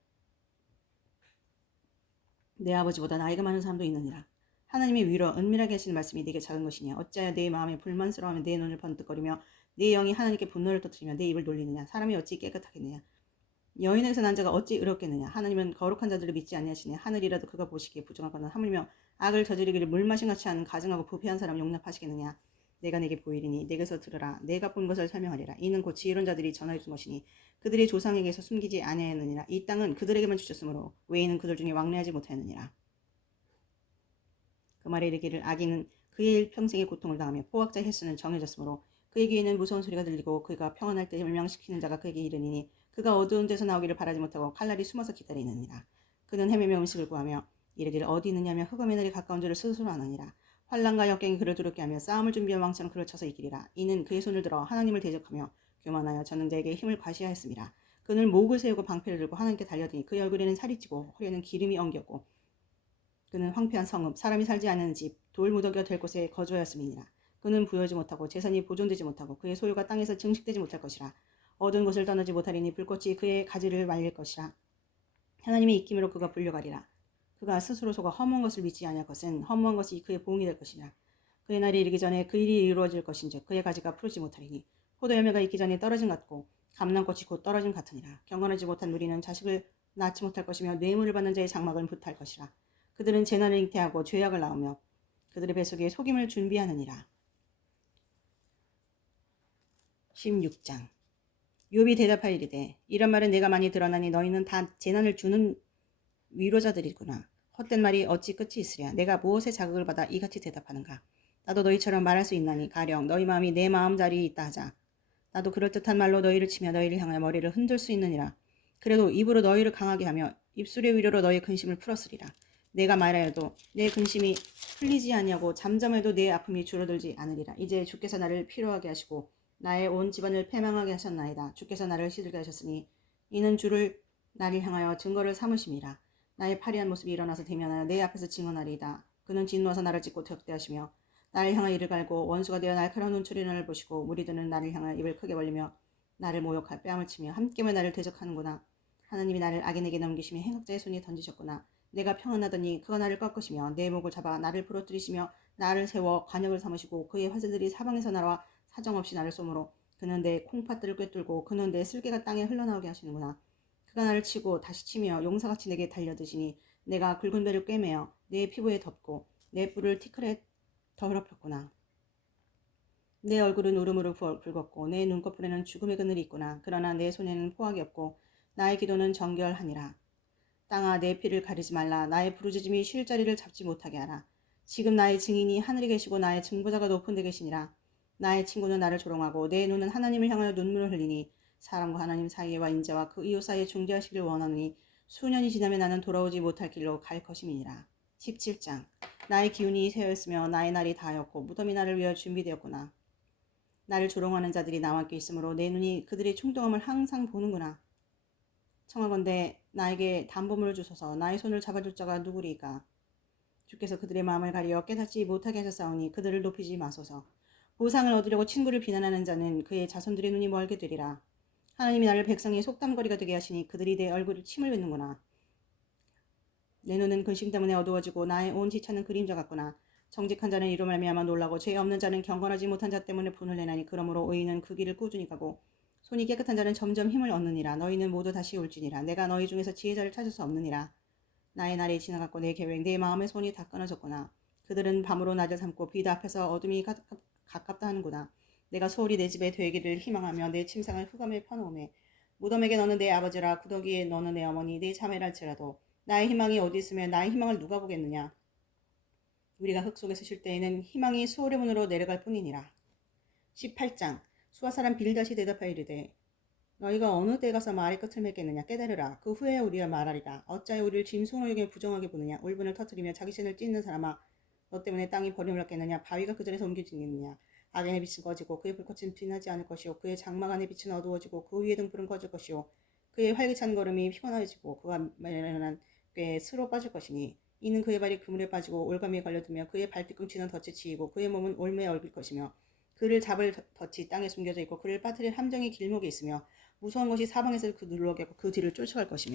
내 아버지보다 나이가 많은 사람도 있느니라. 하나님의 위로 은밀하게 하시는 말씀이 내게 작은 것이냐. 어찌하여 내 마음에 불만스러워하며 내 눈을 번뜩거리며 내 영이 하나님께 분노를 터뜨리며 내 입을 놀리느냐. 사람이 어찌 깨끗하겠느냐. 여인에게서 난 자가 어찌 의롭겠느냐. 하나님은 거룩한 자들을 믿지 아니하시니 하늘이라도 그가 보시기에 부정하거나 하물며 악을 저지르기를 물마신같이 하는 가증하고 부패한 사람 용납하시겠느냐. 내가 내게 보이리니 내게서 들으라. 내가 본 것을 설명하리라. 이는 곧 지혜로운 자들이 전하여 준 것이니 그들이 조상에게서 숨기지 아니하였느니라. 이 땅은 그들에게만 주셨으므로 외인은 그들 중에 왕래하지 못하였느니라. 그 말에 이르기를 악인은 그의 일평생의 고통을 당하며 포악자의 횟수는 정해졌으므로 그의 귀에는 무서운 소리가 들리고 그가 평안할 때 멸망시키는 자가 그에게 이르니니 그가 어두운 데서 나오기를 바라지 못하고 칼날이 숨어서 기다리느니라. 그는 헤매며 음식을 구하며 이르기를 어디 있느냐며 흑암의 날이 가까운 줄을 스스로 아느니라. 환난과 역경이 그를 두렵게 하며 싸움을 준비한 왕처럼 그를 쳐서 이기리라. 이는 그의 손을 들어 하나님을 대적하며 교만하여 전능자에게 힘을 과시하였습니다. 그는 목을 세우고 방패를 들고 하나님께 달려드니 그의 얼굴에는 살이 찌고 허리에는 기름이 엉겼고 그는 황폐한 성읍 사람이 살지 않는 집 돌무더기가 될 곳에 거주하였음이니라. 그는 부여하지 못하고 재산이 보존되지 못하고 그의 소유가 땅에서 증식되지 못할 것이라. 어두운 곳을 떠나지 못하리니 불꽃이 그의 가지를 말릴 것이라. 하나님의 입김으로 그가 불려가리라. 그가 스스로 속아 허무한 것을 믿지 아니할 것은 허무한 것이 그의 보응이 될 것이라. 그의 날이 이르기 전에 그 일이 이루어질 것인즉 그의 가지가 푸르지 못하리니 포도 열매가 있기 전에 떨어짐 같고 감람꽃이 곧 떨어짐 같으니라. 경건하지 못한 누리는 자식을 낳지 못할 것이며 뇌물을 받는 자의 장막은 불탈 것이라. 그들은 재난을 잉태하고 죄악을 낳으며 그들의 뱃속에 속임을 준비하느니라. 16장. 욥이 대답하이르되 이런 말은 내가 많이 들었나니 너희는 다 재난을 주는 위로자들이구나. 헛된 말이 어찌 끝이 있으랴. 내가 무엇에 자극을 받아 이같이 대답하는가. 나도 너희처럼 말할 수 있나니 가령 너희 마음이 내 마음 자리에 있다 하자. 나도 그럴듯한 말로 너희를 치며 너희를 향하여 머리를 흔들 수 있느니라. 그래도 입으로 너희를 강하게 하며 입술의 위로로 너희 근심을 풀었으리라. 내가 말하여도 내 근심이 풀리지 아니하고 잠잠해도 내 아픔이 줄어들지 않으리라. 이제 주께서 나를 피로하게 하시고 나의 온 집안을 패망하게 하셨나이다. 주께서 나를 시들게 하셨으니 이는 주를 나를 향하여 증거를 삼으심이라. 나의 파리한 모습이 일어나서 대면하여 내 앞에서 증언하리이다. 그는 진노하서 나를 찢고 격대하시며 나를 향하여 이를 갈고 원수가 되어 날카로운 눈초리 나를 보시고 무리 드는 나를 향하여 입을 크게 벌리며 나를 모욕하여 뺨을 치며 함께며 나를 대적하는구나. 하나님이 나를 악인에게 넘기시며 행악자의 손에 던지셨구나. 내가 평안하더니 그가 나를 꺾으시며 내 목을 잡아 나를 부러뜨리시며 나를 세워 관역을 삼으시고 그의 화살들이 사방에서 날아와 사정없이 나를 쏘므로 그는 내 콩팥들을 꿰뚫고 그는 내 쓸개가 땅에 흘러나오게 하시는구나. 그가 나를 치고 다시 치며 용사같이 내게 달려드시니 내가 굵은 배를 꿰매어 내 피부에 덮고 내 뿔을 티끌에 더럽혔구나. 내 얼굴은 울음으로 붉었고 내 눈꺼풀에는 죽음의 그늘이 있구나. 그러나 내 손에는 포악이 없고 나의 기도는 정결하니라. 땅아 내 피를 가리지 말라. 나의 부르짖음이 쉴 자리를 잡지 못하게 하라. 지금 나의 증인이 하늘에 계시고 나의 증보자가 높은 데 계시니라. 나의 친구는 나를 조롱하고 내 눈은 하나님을 향하여 눈물을 흘리니 사람과 하나님 사이와 인자와 그 이웃 사이에 중재하시기를 원하노니 수년이 지나면 나는 돌아오지 못할 길로 갈 것임이니라. 17장. 나의 기운이 새어있으며 나의 날이 다하였고 무덤이 나를 위하여 준비되었구나. 나를 조롱하는 자들이 나와 함께 있으므로 내 눈이 그들의 충동함을 항상 보는구나. 청하건대 나에게 담보물을 주소서. 나의 손을 잡아줄 자가 누구리까? 주께서 그들의 마음을 가리어 깨닫지 못하게 하셨사오니 그들을 높이지 마소서. 보상을 얻으려고 친구를 비난하는 자는 그의 자손들의 눈이 멀게 되리라. 하나님이 나를 백성의 속담거리가 되게 하시니 그들이 내 얼굴에 침을 뱉는구나. 내 눈은 근심 때문에 어두워지고 나의 온 지체는 그림자 같구나. 정직한 자는 이로 말미암아 놀라고 죄 없는 자는 경건하지 못한 자 때문에 분을 내나니 그러므로 의인은 그 길을 꾸준히 가고 손이 깨끗한 자는 점점 힘을 얻느니라. 너희는 모두 다시 올지니라. 내가 너희 중에서 지혜자를 찾을 수 없느니라. 나의 날이 지나갔고 내 계획 내 마음의 손이 다 끊어졌구나. 그들은 밤으로 낮을 삼고 빛 앞에서 어둠이 가깝다 하는구나. 내가 소홀히 내 집에 되기를 희망하며 내 침상을 흑암에 펴놓으매 무덤에게 너는 내 아버지라 구더기에 너는 내 어머니 내 자매랄지라도 나의 희망이 어디 있으며 나의 희망을 누가 보겠느냐. 우리가 흙 속에서 쉴 때에는 희망이 수월의 문으로 내려갈 뿐이니라. 18장 수아 사람 빌닷이 대답하여 이르되 너희가 어느 때 가서 말의 끝을 맺겠느냐. 깨달으라. 그 후에 우리가 말하리라. 어찌하여 우리를 짐승으로 여겨 부정하게 보느냐. 울분을 터뜨리며 자기 신을 찢는 사람아, 너 때문에 땅이 버림을 받겠느냐. 바위가 그 자리에서 옮겨지겠느냐. 악인의 빛은 꺼지고 그의 불꽃은 빛나지 않을 것이요 그의 장막 안의 빛은 어두워지고 그 위의 등불은 꺼질 것이요 그의 활기찬 걸음이 피곤해지고 그가 매련한 꾀에 스로 빠질 것이니 이는 그의 발이 그물에 빠지고 올가미에 걸려들며 그의 발뒤꿈치는 덫에 치이고 그의 몸은 올매에 얽힐 것이며 그를 잡을 덫이 땅에 숨겨져 있고 그를 빠뜨릴 함정이 길목에 있으며 무서운 것이 사방에서 그 눌러겠고 그 뒤를 쫓아갈 것이며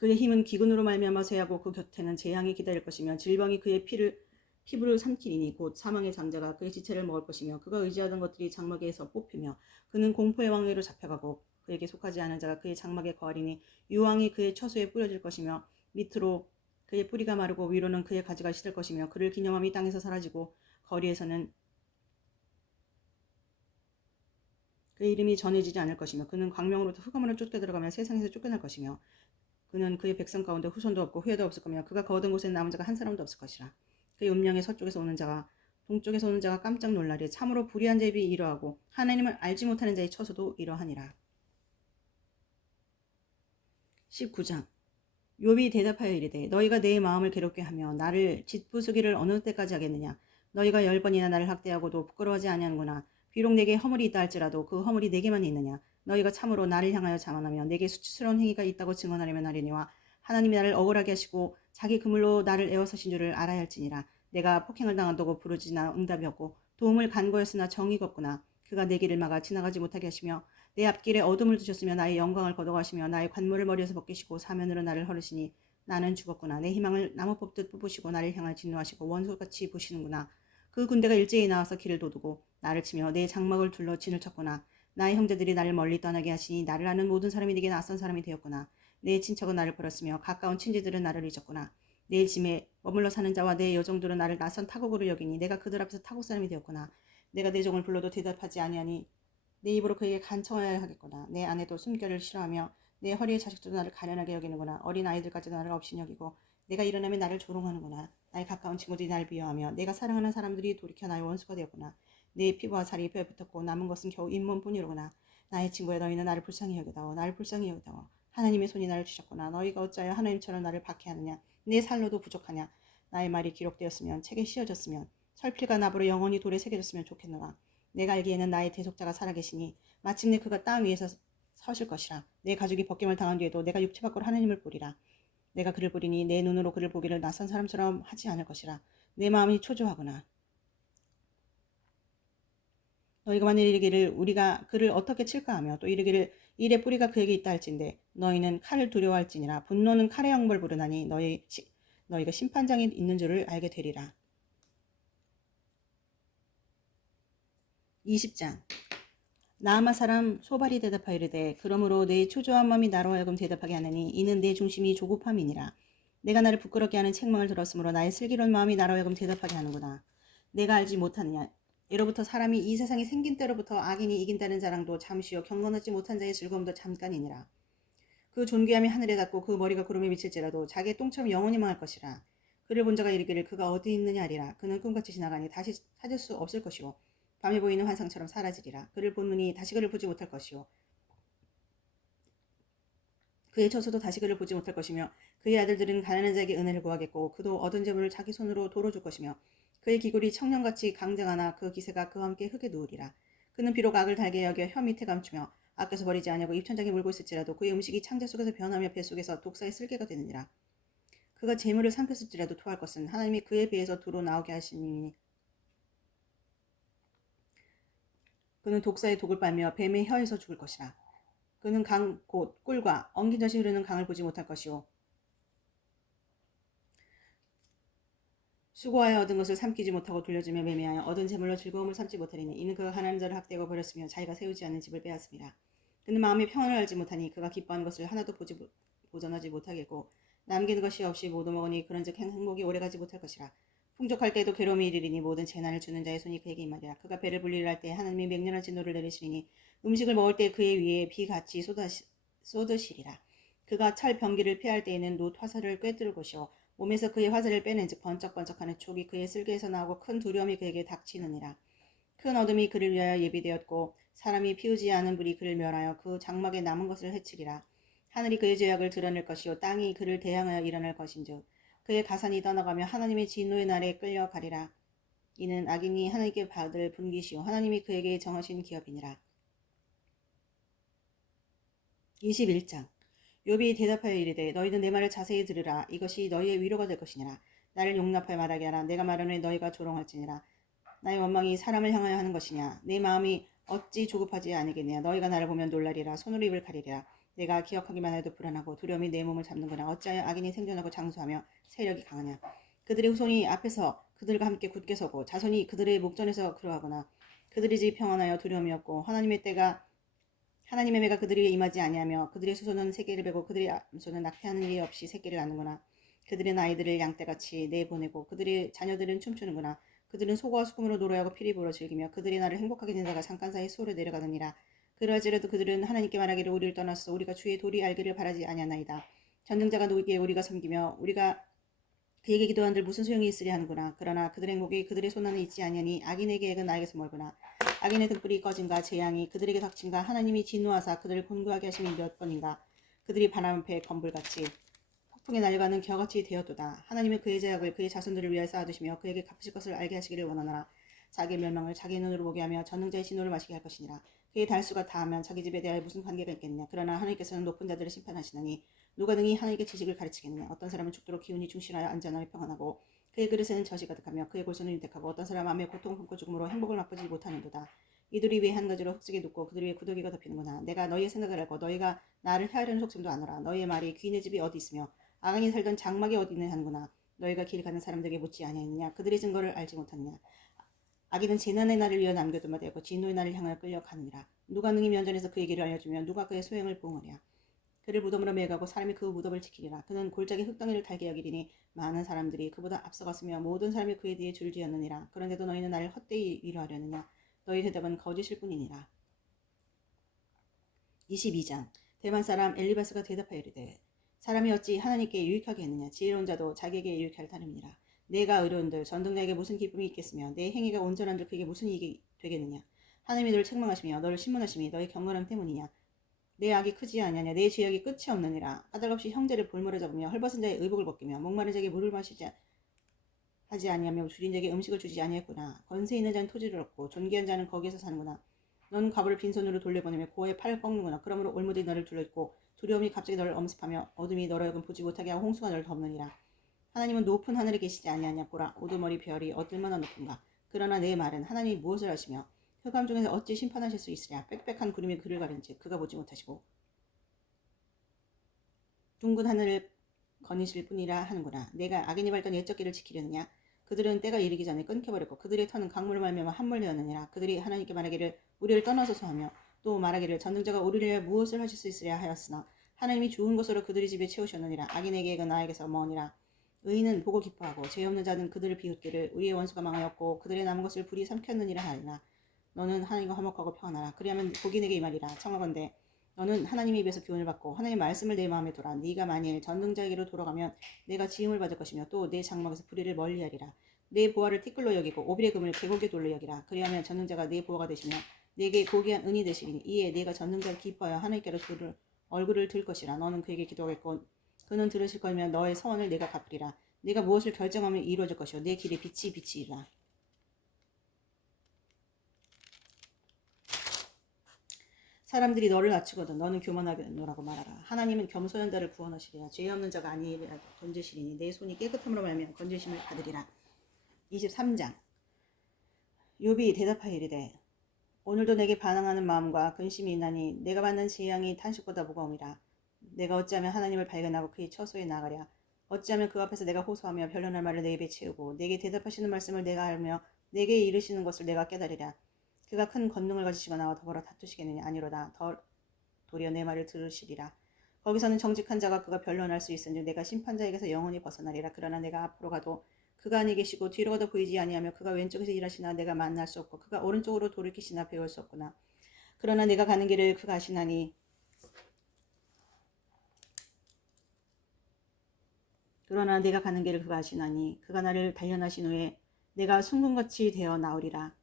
그의 힘은 기근으로 말미암아 쇠하고 그 곁에는 재앙이 기다릴 것이며 질병이 그의 피부를 삼키리니 곧 사망의 장자가 그의 지체를 먹을 것이며 그가 의지하던 것들이 장막에서 뽑히며 그는 공포의 왕위로 잡혀가고 그에게 속하지 않은 자가 그의 장막에 거하리니 유황이 그의 처소에 뿌려질 것이며 밑으로 그의 뿌리가 마르고 위로는 그의 가지가 시들 것이며 그를 기념함이 땅에서 사라지고 거리에서는 그의 이름이 전해지지 않을 것이며 그는 광명으로부터 흑암으로 쫓겨 들어가며 세상에서 쫓겨날 것이며 그는 그의 백성 가운데 후손도 없고 후예도 없을 거며 그가 거둔 곳에 남은 자가 한 사람도 없을 것이라. 그의 운명의 서쪽에서 오는 자가 동쪽에서 오는 자가 깜짝 놀라리. 참으로 불의한 자의 비 이러하고 하나님을 알지 못하는 자의 처소도 이러하니라. 19장 욥이 대답하여 이르되 너희가 내 마음을 괴롭게 하며 나를 짓부수기를 어느 때까지 하겠느냐. 너희가 10번이나 나를 학대하고도 부끄러워하지 아니하는구나. 비록 내게 허물이 있다 할지라도 그 허물이 내게만 있느냐. 너희가 참으로 나를 향하여 자만하며 내게 수치스러운 행위가 있다고 증언하려면 하리니와 하나님이 나를 억울하게 하시고 자기 그물로 나를 에워서신 줄을 알아야 할지니라. 내가 폭행을 당한다고 부르짖으나 응답이 없고 도움을 간구하였으나 정의가 없구나. 그가 내 길을 막아 지나가지 못하게 하시며 내 앞길에 어둠을 두셨으며 나의 영광을 거둬가시며 나의 관물을 머리에서 벗기시고 사면으로 나를 허르시니 나는 죽었구나. 내 희망을 나무 뽑듯 뽑으시고 나를 향하여 진노하시고 원수같이 보시는구나. 그 군대가 일제히 나와서 길을 도두고 나를 치며 내 장막을 둘러 진을 쳤구나. 나의 형제들이 나를 멀리 떠나게 하시니 나를 아는 모든 사람이 내게 낯선 사람이 되었구나. 내 친척은 나를 버렸으며 가까운 친지들은 나를 잊었구나. 내 짐에 머물러 사는 자와 내 여종들은 나를 낯선 타국으로 여기니 내가 그들 앞에서 타국 사람이 되었구나. 내가 내 종을 불러도 대답하지 아니하니 내 입으로 그에게 간청하여야 하겠구나. 내 아내도 숨결을 싫어하며 내 허리의 자식들도 나를 가련하게 여기는구나. 어린 아이들까지도 나를 업신 여기고 내가 일어나면 나를 조롱하는구나. 나의 가까운 친구들이 나를 비하하며 내가 사랑하는 사람들이 돌이켜 나의 원수가 되었구나. 내 피부와 살이 뼈에 붙었고 남은 것은 겨우 잇몸뿐이로구나. 나의 친구야 너희는 나를 불쌍히 여기다오. 나를 불쌍히 여기다오. 하나님의 손이 나를 주셨구나. 너희가 어찌하여 하나님처럼 나를 박해하느냐. 내 살로도 부족하냐. 나의 말이 기록되었으면 책에 씌어졌으면 철필과 납으로 영원히 돌에 새겨졌으면 좋겠노라. 내가 알기에는 나의 대속자가 살아계시니 마침내 그가 땅 위에서 서실 것이라. 내 가족이 벗김을 당한 뒤에도 내가 육체 밖으로 하나님을 보리라. 내가 그를 보리니 내 눈으로 그를 보기를 낯선 사람처럼 하지 않을 것이라. 내 마음이 초조하구나. 너희가 만일 이르기를 우리가 그를 어떻게 칠까 하며 또 이르기를 일의 뿌리가 그에게 있다 할진대 너희는 칼을 두려워할지니라. 분노는 칼의 형벌 부르나니 너희가 심판장이 있는 줄을 알게 되리라. 20장 나아마 사람 소발이 대답하여 이르되 그러므로 내 초조한 마음이 나로 하여금 대답하게 하느니 이는 내 중심이 조급함이니라. 내가 나를 부끄럽게 하는 책망을 들었으므로 나의 슬기로운 마음이 나로 하여금 대답하게 하는구나. 내가 알지 못하느냐. 예로부터 사람이 이 세상이 생긴 때로부터 악인이 이긴다는 자랑도 잠시요 경건하지 못한 자의 즐거움도 잠깐이니라. 그 존귀함이 하늘에 닿고 그 머리가 구름에 미칠지라도 자기의 똥처럼 영원히 망할 것이라. 그를 본 자가 이르기를 그가 어디 있느냐 하리라. 그는 꿈같이 지나가니 다시 찾을 수 없을 것이요 밤에 보이는 환상처럼 사라지리라. 그를 본 눈이 다시 그를 보지 못할 것이요 그의 처소도 다시 그를 보지 못할 것이며 그의 아들들은 가난한 자에게 은혜를 구하겠고 그도 얻은 재물을 자기 손으로 도로 줄 것이며 그의 기골이 청년같이 강장하나 그 기세가 그와 함께 흙에 누우리라. 그는 비록 악을 달게 여겨 혀 밑에 감추며 아껴서 버리지 아니하고 입천장에 물고 있을지라도 그의 음식이 창자 속에서 변하며 뱃속에서 독사의 쓸개가 되느니라. 그가 재물을 삼켰을지라도 토할 것은 하나님이 그의 배에서 두루 나오게 하시니 그는 독사의 독을 빨며 뱀의 혀에서 죽을 것이라. 그는 강 곧 꿀과 엉긴 젖이 흐르는 강을 보지 못할 것이요 수고하여 얻은 것을 삼키지 못하고 돌려주며 매매하여 얻은 재물로 즐거움을 삼지 못하리니 이는 그가 가난한 자를 학대하고 버렸으며 자기가 세우지 않는 집을 빼앗습니다. 그는 마음의 평안을 알지 못하니 그가 기뻐하는 것을 하나도 보전하지 못하겠고 남기는 것이 없이 모두 먹으니 그런즉 행복이 오래가지 못할 것이라. 풍족할 때에도 괴로움이 이르리니 모든 재난을 주는 자의 손이 그에게 임하리라. 그가 배를 불리를 할 때 하나님이 맹렬한 진노를 내리시리니 음식을 먹을 때 그의 위에 비같이 쏟으시리라. 그가 철 병기를 피할 때에는 놋 화살을 꿰뚫을 것이요 몸에서 그의 화살을 빼낸즉 번쩍번쩍하는 촉이 그의 쓸개에서 나오고 큰 두려움이 그에게 닥치느니라. 큰 어둠이 그를 위하여 예비되었고 사람이 피우지 않은 불이 그를 멸하여 그 장막에 남은 것을 해치리라. 하늘이 그의 죄악을 드러낼 것이요 땅이 그를 대항하여 일어날 것인즉 그의 가산이 떠나가며 하나님의 진노의 날에 끌려가리라. 이는 악인이 하나님께 받을 분깃이요 하나님이 그에게 정하신 기업이니라. 21장 욥이 대답하여 이르되 너희는 내 말을 자세히 들으라. 이것이 너희의 위로가 될 것이니라. 나를 용납하여 말하게 하라. 내가 말하노니 너희가 조롱할지니라. 나의 원망이 사람을 향하여 하는 것이냐. 내 마음이 어찌 조급하지 아니겠냐. 너희가 나를 보면 놀라리라. 손으로 입을 가리리라. 내가 기억하기만 해도 불안하고 두려움이 내 몸을 잡는구나. 어찌하여 악인이 생존하고 장수하며 세력이 강하냐. 그들의 후손이 앞에서 그들과 함께 굳게 서고 자손이 그들의 목전에서 그러하거나 그들의 집이 평안하여 두려움이 없고 하나님의 매가 그들에게 임하지 아니하며 그들의 수소는 새끼를 베고 그들의 암소는 낙태하는 일이 없이 새끼를 낳는구나. 그들의 아이들을 양떼같이 내보내고 그들의 자녀들은 춤추는구나. 그들은 소고와 수금으로 노래하고 피리 불어 즐기며 그들의 날을 행복하게 지내다가 잠깐 사이 수월에 내려가느니라. 그러할지라도 그들은 하나님께 말하기를 우리를 떠났어 우리가 주의 도리 알기를 바라지 아니하나이다. 전능자가 누구기에 우리가 섬기며 우리가 그에게 기도한들 무슨 소용이 있으랴 하는구나. 그러나 그들의 행복이 그들의 손 안에 있지 아니하니 악인의 계획은 나에게서 멀구나. 악인의 등불이 꺼진가 재앙이 그들에게 닥친가 하나님이 진노하사 그들을 곤고하게 하심이 몇 번인가. 그들이 바람 앞에 건불같이 폭풍에 날려가는 겨같이 되었도다. 하나님은 그의 죄악을 그의 자손들을 위하여 쌓아두시며 그에게 갚으실 것을 알게 하시기를 원하노라. 자기의 멸망을 자기의 눈으로 보게 하며 전능자의 진노를 마시게 할 것이니라. 그의 달수가 다하면 자기 집에 대하여 무슨 관계가 있겠느냐. 그러나 하나님께서는 높은 자들을 심판하시나니 누가 능히 하나님께 지식을 가르치겠느냐. 어떤 사람은 죽도록 기운이 충실하여 안전하여 평안하고 그의 그릇에는 젖이 가득하며 그의 골소는 윤택하고 어떤 사람 마음에 고통 품고 죽음으로 행복을 맛보지 못하는도다. 이들이 왜 한 가지로 흙속에 눕고 그들 위에 구더기가 덮이는구나. 내가 너희의 생각을 알고 너희가 나를 헤아려는 속셈도 아노라. 너희의 말이 귀인의 집이 어디 있으며 아간이 살던 장막이 어디 있느냐 하는구나. 너희가 길 가는 사람들에게 묻지 아니하느냐. 그들의 증거를 알지 못하느냐. 악인은 재난의 날을 위하여 남겨두마 되고 진노의 날을 향하여 끌려가느니라. 누가 능히 면전에서 그의 길을 알려주며 누가 그의 소행을 보응하랴. 그를 무덤으로 매가고 사람이 그 무덤을 지키리라. 그는 골짜기 흙덩이를 달게 여기리니 많은 사람들이 그보다 앞서갔으며 모든 사람이 그에 대해 줄지었느니라. 그런데도 너희는 나를 헛되이 위로하려느냐. 너희 대답은 거짓일 뿐이니라. 22장 대만 사람 엘리바스가 대답하여 이르되 사람이 어찌 하나님께 유익하게 했느냐. 지혜로운 자도 자기에게 유익할 따름이니라. 내가 의로운들 전등자에게 무슨 기쁨이 있겠으며 내 행위가 온전한들 그에게 무슨 이익이 되겠느냐. 하나님이 너를 책망하시며 너를 신문하심이 너의 경건함 때문이냐. 내 악이 크지 아니하냐. 내 죄악이 끝이 없느니라. 까닭없이 형제를 볼모로 잡으며 헐벗은 자의 의복을 벗기며 목마른 자에게 물을 마시지 하지 아니하며 줄인 자에게 음식을 주지 아니했구나. 권세 있는 자는 토지를 얻고 존귀한 자는 거기에서 사는구나. 너는 과부를 빈손으로 돌려보내며 고의 팔을 꺾는구나. 그러므로 올무들이 너를 둘러있고 두려움이 갑자기 너를 엄습하며 어둠이 너로 하여금 보지 못하게 하고 홍수가 너를 덮느니라. 하나님은 높은 하늘에 계시지 아니하냐. 보라 우두머리 별이 어떨마나 높은가. 그러나 내 말은 하나님이 무엇을 하시며 흑암 중에서 어찌 심판하실 수 있으랴. 빽빽한 구름이 그를 가린지 그가 보지 못하시고 둥근 하늘을 거니실 뿐이라 하는구나. 내가 악인이 밟던 옛적 길을 지키려느냐. 그들은 때가 이르기 전에 끊겨버렸고 그들의 터는 강물을 말미암아 함몰되었느니라. 그들이 하나님께 말하기를 우리를 떠나소서 하며 또 말하기를 전능자가 우리를 위해 무엇을 하실 수 있으랴 하였으나 하나님이 좋은 것으로 그들의 집에 채우셨느니라. 악인의 계획은 나에게서 머니라. 의인은 보고 기뻐하고 죄 없는 자는 그들을 비웃기를 우리의 원수가 망하였고 그들의 남은 것을 불이 삼켰느니라 하리라. 너는 하나님과 화목하고 평안하라. 그리하면 복이 내게 임하리라. 청하건대 너는 하나님의 입에서 교훈을 받고 하나님의 말씀을 내 마음에 두라. 네가 만일 전능자에게로 돌아가면 내가 지음을 받을 것이며 또 내 장막에서 불의를 멀리하리라. 내 보화를 티끌로 여기고 오빌의 금을 계곡에 돌로 여기라. 그리하면 전능자가 내 보화가 되시며 내게 고귀한 은이 되시리니 이에 내가 전능자를 기뻐하여 하나님께로 얼굴을 들 것이라. 너는 그에게 기도하겠고 그는 들으실 거면 너의 서원을 내가 갚으리라. 네가 무엇을 결정하면 이루어질 것이요 내 길의 빛이 빛이라. 사람들이 너를 낮추거든 너는 교만하노라고 말하라. 하나님은 겸손한 자를 구원하시리라. 죄 없는 자가 아니라 건지시리니 내 손이 깨끗함으로 말미암아 건지심을 받으리라. 23장. 욥이 대답하여 이르되 오늘도 내게 반항하는 마음과 근심이 있나니 내가 받는 재앙이 탄식보다 무거움이라. 내가 어찌하면 하나님을 발견하고 그의 처소에 나가랴. 어찌하면 그 앞에서 내가 호소하며 변론할 말을 내 입에 채우고 내게 대답하시는 말씀을 내가 알며 내게 이르시는 것을 내가 깨달으랴. 그가 큰 권능을 가지시거나 더불어 다투시겠느냐. 아니로다. 도리어 내 말을 들으시리라. 거기서는 정직한 자가 그가 변론할 수 있으니 내가 심판자에게서 영원히 벗어나리라. 그러나 내가 앞으로 가도 그가 안에 계시고 뒤로 가도 보이지 아니하며 그가 왼쪽에서 일하시나 내가 만날 수 없고 그가 오른쪽으로 돌이키시나 배울 수 없구나. 그러나 내가 가는 길을 그가 아시나니 그가 나를 단련하신 후에 내가 순금같이 되어 나오리라.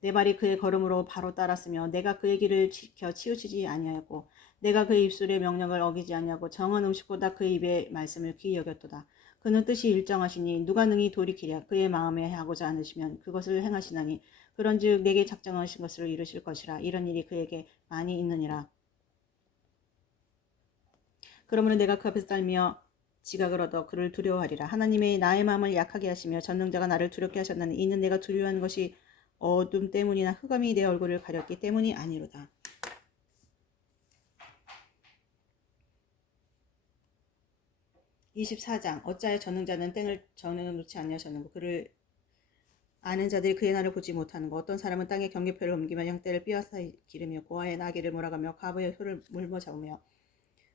내 발이 그의 걸음으로 바로 따랐으며 내가 그의 길을 지켜 치우치지 아니하였고 내가 그의 입술의 명령을 어기지 아니하고 정한 음식보다 그의 입의 말씀을 귀히 여겼도다. 그는 뜻이 일정하시니 누가 능히 돌이키랴. 그의 마음에 하고자 않으시면 그것을 행하시나니 그런즉 내게 작정하신 것을 이루실 것이라. 이런 일이 그에게 많이 있느니라. 그러므로 내가 그 앞에서 떨며 지각을 얻어 그를 두려워하리라. 하나님의 나의 마음을 약하게 하시며 전능자가 나를 두렵게 하셨나니 이는 내가 두려워하는 것이 어둠 때문이나 흑암이 내 얼굴을 가렸기 때문이 아니로다. 24장. 어찌하여 전능자는 땡을 정해 놓지 아니하셨는고 그를 아는 자들이 그의 날을 보지 못하는 것. 어떤 사람은 땅에 경계표를 옮기며 양떼를 삐어서 기르며 고아의 나귀를 몰아가며 과부의 소를 물며 잡으며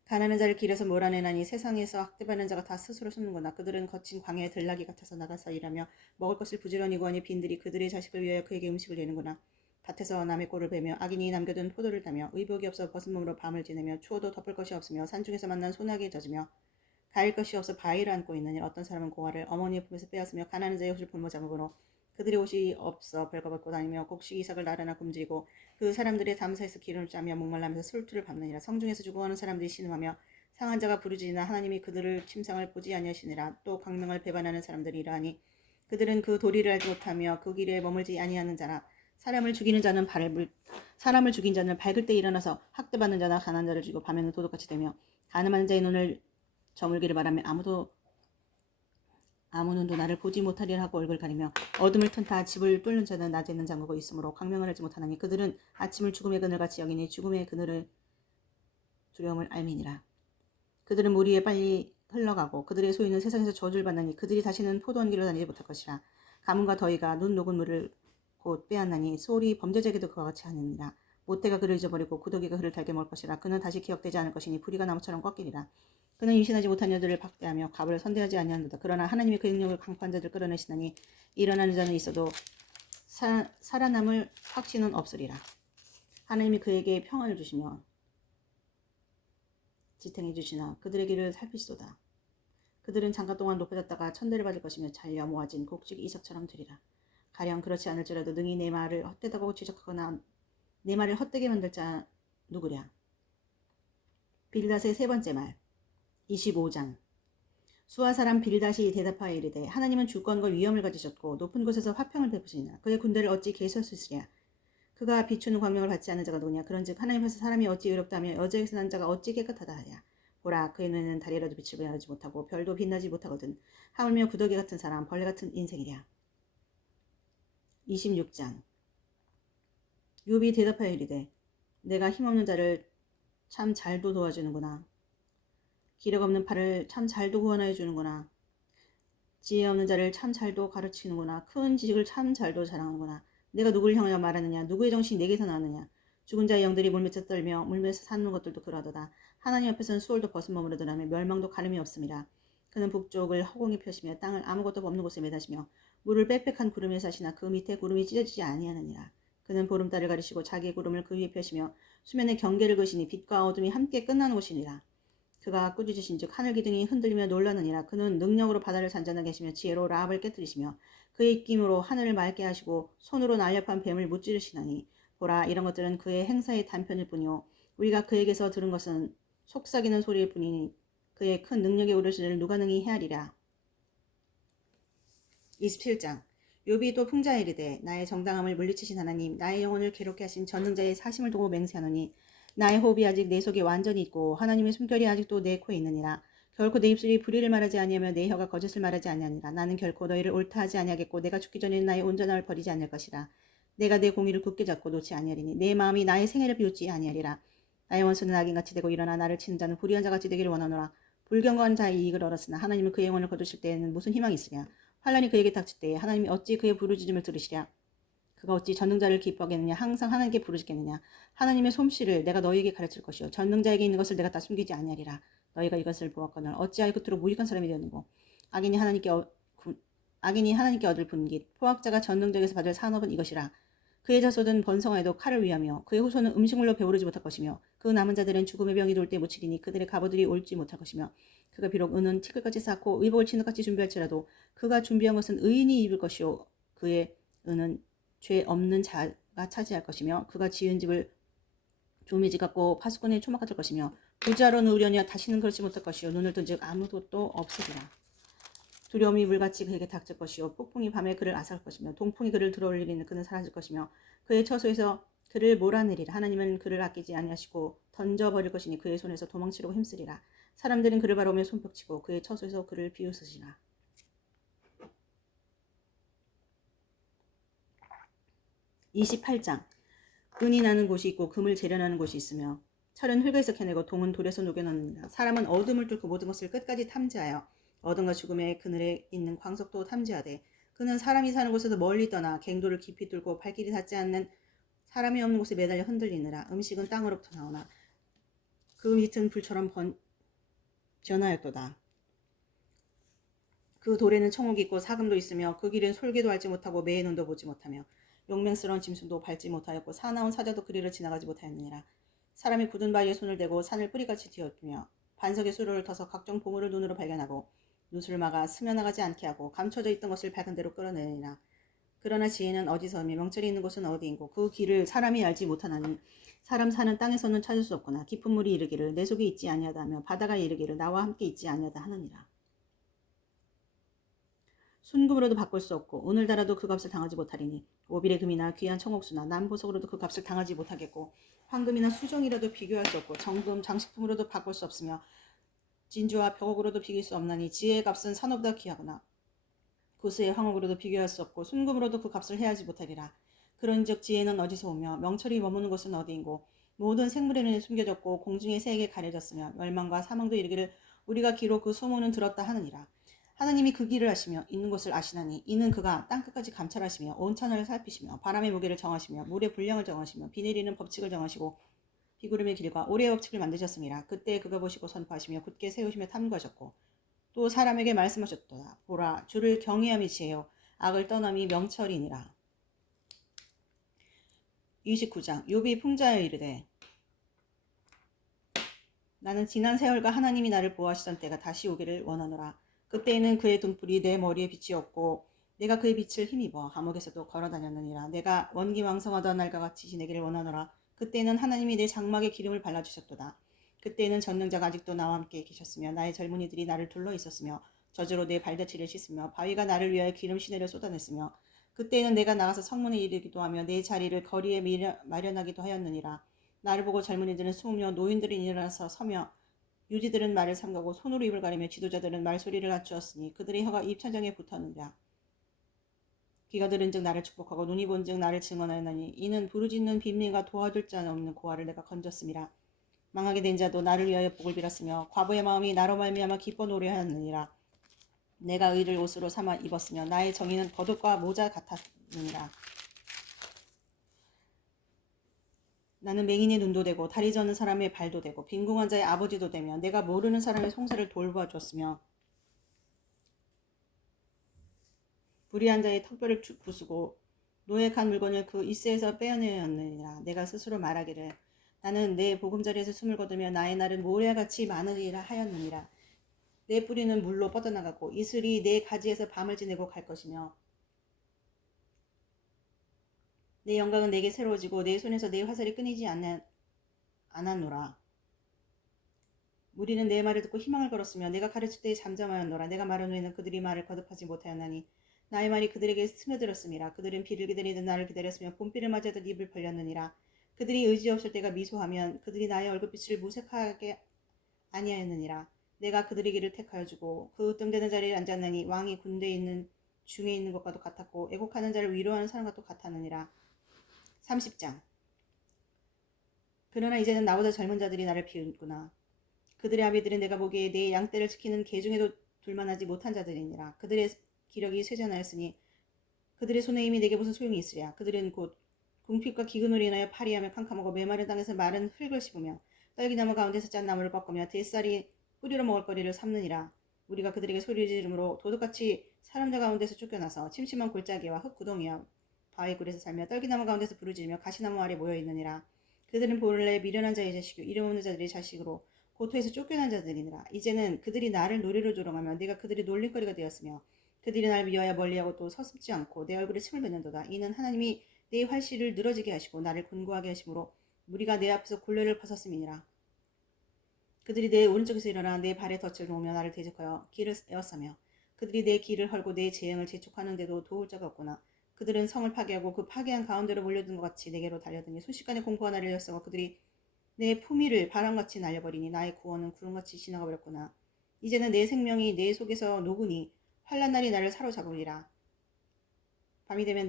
가난한 자를 길에서 몰아내나니 세상에서 학대받는 자가 다 스스로 숨는구나. 그들은 거친 광야의 들나귀 같아서 나가서 일하며 먹을 것을 부지런히 구하니 빈들이 그들의 자식을 위하여 그에게 음식을 내는구나. 밭에서 남의 꼴을 베며 악인이 남겨둔 포도를 따며 의복이 없어 벗은 몸으로 밤을 지내며 추워도 덮을 것이 없으며 산중에서 만난 소나기에 젖으며 가릴 것이 없어 바위를 안고 있느니 어떤 사람은 고아를 어머니의 품에서 빼앗으며 가난한 자의 옷을 볼모 잡으므로 그들의 옷이 없어 벌거벗고 다니며 곡식 이삭을 나르나 굶주리고 그 사람들의 담사에서 기름을 짜며 목말라면서 술투를 밟느니라. 성중에서 죽어가는 사람들이 신음하며 상한 자가 부르짖으나 하나님이 그들을 침상을 보지 아니하시니라. 또 광명을 배반하는 사람들이 이러하니 그들은 그 도리를 알지 못하며 그 길에 머물지 아니하는 자라. 사람을 죽인 자는 밝을 때 일어나서 학대받는 자나 가난한 자를 죽이고 밤에는 도둑같이 되며 가늠하는 자의 눈을 저물기를 바라며 아무 눈도 나를 보지 못하리라 하고 얼굴 가리며 어둠을 튼다. 집을 뚫는 자는 낮에는 잠그고 있으므로 광명을 알지 못하나니 그들은 아침을 죽음의 그늘같이 여기니 죽음의 그늘을 두려움을 알미니라. 그들은 물 위에 빨리 흘러가고 그들의 소유는 세상에서 저주를 받나니 그들이 다시는 포도원 길로 다니지 못할 것이라. 가뭄과 더위가 눈 녹은 물을 곧 빼앗나니 소홀히 범죄자에게도 그와 같이 하느니라. 모태가 그를 잊어버리고 구더기가 그를 달게 먹을 것이라. 그는 다시 기억되지 않을 것이니 부리가 나무처럼 꺾이리라. 그는 임신하지 못한 여들을 박대하며 갑을 선대하지 아니하는도다. 그러나 하나님이 그 능력을 강포한 자들 끌어내시나니 일어나는 자는 있어도 살아남을 확신은 없으리라. 하나님이 그에게 평안을 주시며 지탱해 주시나 그들의 길을 살피시도다. 그들은 잠깐 동안 높여졌다가 천대를 받을 것이며 잘려 모아진 곡식 이삭처럼 되리라. 가령 그렇지 않을지라도 능히 내 말을 헛되다고 지적하거나 내 말을 헛되게 만들 자 누구랴. 빌닷의 세 번째 말. 25장. 수아 사람 빌닷이 대답하여 이르되 하나님은 주권과 위엄을 가지셨고 높은 곳에서 화평을 베푸시니라. 그의 군대를 어찌 개수하시랴. 그가 비추는 광명을 받지 않는 자가 누구냐. 그런즉 하나님 앞에서 사람이 어찌 의롭다 하며 여자에게서 난 자가 어찌 깨끗하다 하랴. 보라 그의 눈에는 달이라도 빛을 발하지 못하고 별도 빛나지 못하거든. 하물며 구더기 같은 사람 벌레 같은 인생이랴. 26장. 욥이 대답하여 이르되 내가 힘없는 자를 참 잘도 도와주는구나. 기력 없는 팔을 참 잘도 구원하여 주는구나. 지혜 없는 자를 참 잘도 가르치는구나. 큰 지식을 참 잘도 자랑하는구나. 내가 누구를 향하여 말하느냐. 누구의 정신이 내게서 나느냐. 죽은 자의 영들이 물밑에서 떨며 물밑에서 사는 것들도 그러하도다. 하나님 앞에서는 수월도 벗은 몸으로 드러나며 멸망도 가름이 없음이라. 그는 북쪽을 허공에 펴시며 땅을 아무것도 없는 곳에 매다시며 물을 빽빽한 구름에 사시나 그 밑에 구름이 찢어지지 아니하느니라. 그는 보름달을 가리시고 자기의 구름을 그 위에 펴시며 수면의 경계를 그시니 빛과 어둠이 함께 끝나는 곳이니라. 그가 꾸짖으신즉 하늘 기둥이 흔들리며 놀라느니라. 그는 능력으로 바다를 잔잔하게 하시며 지혜로 라합을 깨뜨리시며 그의 입김으로 하늘을 맑게 하시고 손으로 날렵한 뱀을 무찌르시나니 보라 이런 것들은 그의 행사의 단편일 뿐이요 우리가 그에게서 들은 것은 속삭이는 소리일 뿐이니 그의 큰 능력의 오르시를 누가 능히 헤아리랴. 27장. 욥이 또 풍자에 이르되 나의 정당함을 물리치신 하나님, 나의 영혼을 괴롭게 하신 전능자의 사심을 두고 맹세하노니 나의 호흡이 아직 내 속에 완전히 있고 하나님의 숨결이 아직도 내 코에 있느니라. 결코 내 입술이 불의를 말하지 아니하며 내 혀가 거짓을 말하지 아니하니라. 나는 결코 너희를 옳다 하지 아니하겠고 내가 죽기 전에는 나의 온전함을 버리지 않을 것이라. 내가 내 공의를 굳게 잡고 놓지 아니하리니 내 마음이 나의 생애를 비웃지 아니하리라. 나의 원수는 악인같이 되고 일어나 나를 치는 자는 불의한 자같이 되기를 원하노라. 불경거한 자의 이익을 얻었으나 하나님은 그의 영혼을 거두실 때에는 무슨 희망이 있으랴. 환란이 그에게 닥칠 때에 하나님이 어찌 그의 부르짖음을 들으시랴. 그가 어찌 전능자를 기뻐하겠느냐. 항상 하나님께 부르짖겠느냐. 하나님의 솜씨를 내가 너희에게 가르칠 것이요 전능자에게 있는 것을 내가 다 숨기지 아니하리라. 너희가 이것을 보았거늘 어찌하여 그토록 무익한 사람이 되었는고. 악인이 하나님께 얻을 분깃 포악자가 전능자에게서 받을 산업은 이것이라. 그의 자손은 번성하여도 칼을 위하며 그의 후손은 음식물로 배부르지 못할 것이며 그 남은 자들은 죽음의 병이 돌 때 묻히리니 그들의 갑오들이 옳지 못할 것이며 그가 비록 은은 티끌같이 쌓고 의복을 진흙같이 준비할지라도 그가 준비한 것은 의인이 입을 것이요 그의 은은 죄 없는 자가 차지할 것이며 그가 지은 집을 조미지 같고 파수꾼의 초막 같을 것이며 부자로 누우려니 다시는 그렇지 못할 것이요 눈을 뜬즉 아무것도 없으리라. 두려움이 물같이 그에게 닥칠 것이요 폭풍이 밤에 그를 앗을 것이며 동풍이 그를 들어올리리는 그는 사라질 것이며 그의 처소에서 그를 몰아내리라. 하나님은 그를 아끼지 아니하시고 던져버릴 것이니 그의 손에서 도망치려고 힘쓰리라. 사람들은 그를 바라보며 손뼉치고 그의 처소에서 그를 비웃으시라. 28장. 은이 나는 곳이 있고 금을 재련하는 곳이 있으며 철은 흙에서 캐내고 동은 돌에서 녹여넣느니라. 사람은 어둠을 뚫고 모든 것을 끝까지 탐지하여 어둠과 죽음의 그늘에 있는 광석도 탐지하되 그는 사람이 사는 곳에서 멀리 떠나 갱도를 깊이 뚫고 발길이 닿지 않는 사람이 없는 곳에 매달려 흔들리느라. 음식은 땅으로부터 나오나 그 밑은 불처럼 변하였도다. 그 돌에는 청옥이 있고 사금도 있으며 그 길은 솔개도 알지 못하고 매의 눈도 보지 못하며 용맹스러운 짐승도 밟지 못하였고 사나운 사자도 그리를 지나가지 못하였느니라. 사람이 굳은 바위에 손을 대고 산을 뿌리같이 뒤엎으며 반석에 수로를 터서 각종 보물을 눈으로 발견하고 누수를 막아 스며나가지 않게 하고 감춰져 있던 것을 밝은 대로 끌어내니라. 그러나 지혜는 어디서며 명철이 있는 곳은 어디인고 그 길을 사람이 알지 못하나니 사람 사는 땅에서는 찾을 수 없거나 깊은 물이 이르기를 내 속에 있지 아니하다며 바다가 이르기를 나와 함께 있지 아니하다 하느니라. 순금으로도 바꿀 수 없고 오늘따라도 그 값을 당하지 못하리니 오빌의 금이나 귀한 청옥수나 남보석으로도 그 값을 당하지 못하겠고 황금이나 수정이라도 비교할 수 없고 정금 장식품으로도 바꿀 수 없으며 진주와 벽옥으로도 비길 수 없나니 지혜의 값은 산업보다 귀하구나. 고스의 황옥으로도 비교할 수 없고 순금으로도 그 값을 해하지 못하리라. 그런즉 지혜는 어디서 오며 명철이 머무는 곳은 어디인고 모든 생물에는 숨겨졌고 공중의 새에게 가려졌으며 멸망과 사망도 이르기를 우리가 기로 그 소문은 들었다 하느니라. 하나님이 그 길을 아시며 있는 곳을 아시나니 이는 그가 땅끝까지 감찰하시며 온 천하를 살피시며 바람의 무게를 정하시며 물의 분량을 정하시며 비 내리는 법칙을 정하시고 비구름의 길과 오래의 법칙을 만드셨습니다. 그때 그가 보시고 선포하시며 굳게 세우시며 탐구하셨고 또 사람에게 말씀하셨도다. 보라 주를 경외함이 지혜요 악을 떠남이 명철이니라. 29장. 욥이 풍자에 이르되 나는 지난 세월과 하나님이 나를 보호하시던 때가 다시 오기를 원하노라. 그때에는 그의 등불이 내 머리에 빛이었고 내가 그의 빛을 힘입어 감옥에서도 걸어다녔느니라. 내가 원기왕성하던 날과 같이 지내기를 원하노라. 그때에는 하나님이 내 장막에 기름을 발라주셨도다. 그때에는 전능자가 아직도 나와 함께 계셨으며 나의 젊은이들이 나를 둘러 있었으며 저주로 내 발자취를 씻으며 바위가 나를 위하여 기름 시내를 쏟아냈으며 그때에는 내가 나가서 성문에 이르기도 하며 내 자리를 거리에 마련하기도 하였느니라. 나를 보고 젊은이들은 숨으며 노인들이 일어나서 서며 유지들은 말을 삼가고 손으로 입을 가리며 지도자들은 말소리를 낮추었으니 그들의 혀가 입천장에 붙었느니라. 귀가 들은즉 나를 축복하고 눈이 본즉 나를 증언하였나니 이는 부르짖는 빈민과 도와줄 자 없는 고아를 내가 건졌음이라. 망하게 된 자도 나를 위하여 복을 빌었으며 과부의 마음이 나로 말미암아 기뻐 노래하였느니라. 내가 의를 옷으로 삼아 입었으며 나의 정의는 겉옷과 모자 같았느니라. 나는 맹인의 눈도 되고 다리 저는 사람의 발도 되고 빈궁한 자의 아버지도 되며 내가 모르는 사람의 송사를 돌보아주었으며 불의한 자의 턱뼈를 부수고 노획한 물건을 그 이스에서 빼어내었느니라. 내가 스스로 말하기를 나는 내 보금자리에서 숨을 거두며 나의 날은 모래같이 많으리라 하였느니라. 내 뿌리는 물로 뻗어나가고 이슬이 내 가지에서 밤을 지내고 갈 것이며 내 영광은 내게 새로워지고 내 손에서 내 화살이 끊이지 않았노라. 무리는 내 말을 듣고 희망을 걸었으며 내가 가르칠 때에 잠잠하였노라. 내가 말한 후에는 그들이 말을 거듭하지 못하였나니 나의 말이 그들에게 스며들었음이라. 그들은 비를 기다리듯 나를 기다렸으며 봄비를 맞아듯 입을 벌렸느니라. 그들이 의지 없을 때가 미소하면 그들이 나의 얼굴빛을 무색하게 아니하였느니라. 내가 그들의 길을 택하여 주고 그 뜸되는 자리에 앉았나니 왕이 군대에 있는 중에 있는 것과도 같았고 애곡하는 자를 위로하는 사람과도 같았느니라. 30장. 그러나 이제는 나보다 젊은 자들이 나를 비웃구나. 그들의 아비들은 내가 보기에 내 양떼를 지키는 개 중에도 둘만하지 못한 자들이니라. 그들의 기력이 쇠잔하였으니 그들의 손의 힘이 내게 무슨 소용이 있으랴. 그들은 곧 궁핍과 기근으로 인하여 파리하며 캄캄하고 메마른 땅에서 마른 흙을 씹으며 딸기나무 가운데서 짠 나무를 꺾으며 뱃살이 뿌리로 먹을 거리를 삼느니라. 우리가 그들에게 소리 지르므로 도둑같이 사람들 가운데서 쫓겨나서 침침한 골짜기와 흙 구덩이와 바위 굴에서 살며 떨기나무 가운데서 부르짖으며 가시나무 아래 모여 있느니라. 그들은 본래 미련한 자의 자식이요 이름 없는 자들의 자식으로 고토에서 쫓겨난 자들이니라. 이제는 그들이 나를 노래로 조롱하며 내가 그들의 놀림거리가 되었으며 그들이 날 미워하여 멀리하고 또 서슴지 않고 내 얼굴에 침을 뱉는도다. 이는 하나님이 내 활시를 늘어지게 하시고 나를 곤고하게 하심으로 무리가 내 앞에서 굴레를 벗었음이니라. 그들이 내 오른쪽에서 일어나 내 발에 덫을 놓으며 나를 대적하여 길을 에워싸며 그들이 내 길을 헐고 내 재앙을 재촉하는데도 도울 자가 없구나. 그들은 성을 파괴하고 그 파괴한 가운데로 몰려든 것 같이 내게로 달려드니 순식간에 공포가 나를 일어서고 그들이 내 품위를 바람같이 날려버리니 나의 구원은 구름같이 지나가 버렸구나. 이제는 내 생명이 내 속에서 녹으니 환난 날이 나를 사로잡으리라. 밤이 되면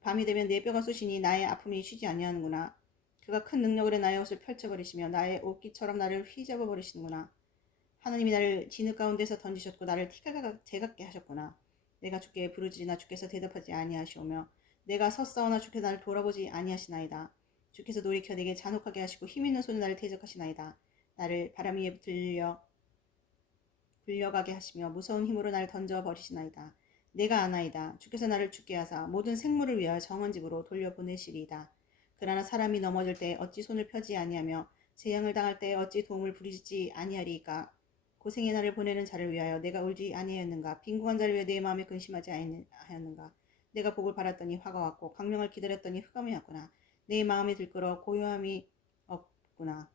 밤이 되면 내 뼈가 쑤시니 나의 아픔이 쉬지 아니하는구나. 그가 큰 능력으로 나의 옷을 펼쳐버리시며 나의 옷깃처럼 나를 휘잡아 버리시는구나. 하나님이 나를 진흙 가운데서 던지셨고 나를 티가 제같게 하셨구나. 내가 주께 부르짖으나 주께서 대답하지 아니하시오며 내가 섰사오나 주께서 나를 돌아보지 아니하시나이다. 주께서 돌이켜 내게 잔혹하게 하시고 힘있는 손에 나를 대적하시나이다. 나를 바람 위에 불려가게 하시며 무서운 힘으로 나를 던져 버리시나이다. 내가 아나이다. 주께서 나를 죽게 하사 모든 생물을 위하여 정원집으로 돌려보내시리이다. 그러나 사람이 넘어질 때 어찌 손을 펴지 아니하며 재앙을 당할 때 어찌 도움을 부리지 아니하리이까. 고생의 날을 보내는 자를 위하여 내가 울지 아니하였는가. 빈궁한 자를 위해 내 마음에 근심하지 아니하였는가. 내가 복을 바랐더니 화가 왔고 광명을 기다렸더니 흑암이 왔구나. 내 마음이 들끓어 고요함이 없구나.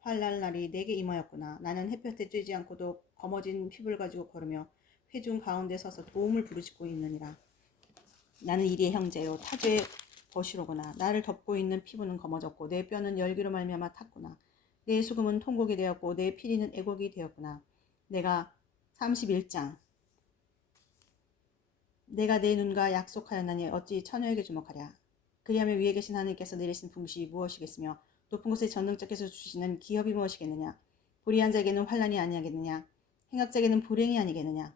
환난 날이 내게 임하였구나. 나는 햇볕에 쬐지 않고도 검어진 피부를 가지고 걸으며 회중 가운데 서서 도움을 부르짖고 있느니라. 나는 이리의 형제요 타주의 버시로구나. 나를 덮고 있는 피부는 검어졌고 내 뼈는 열기로 말미암아 탔구나. 내 수금은 통곡이 되었고 내 피리는 애곡이 되었구나. 내가 31장. 내가 내 눈과 약속하였나니 어찌 처녀에게 주목하랴. 그리하며 위에 계신 하나님께서 내리신 풍시 무엇이겠으며 높은 곳에 전능자께서 주시는 기업이 무엇이겠느냐. 불의한 자에게는 환난이 아니하겠느냐. 행악자에게는 불행이 아니겠느냐.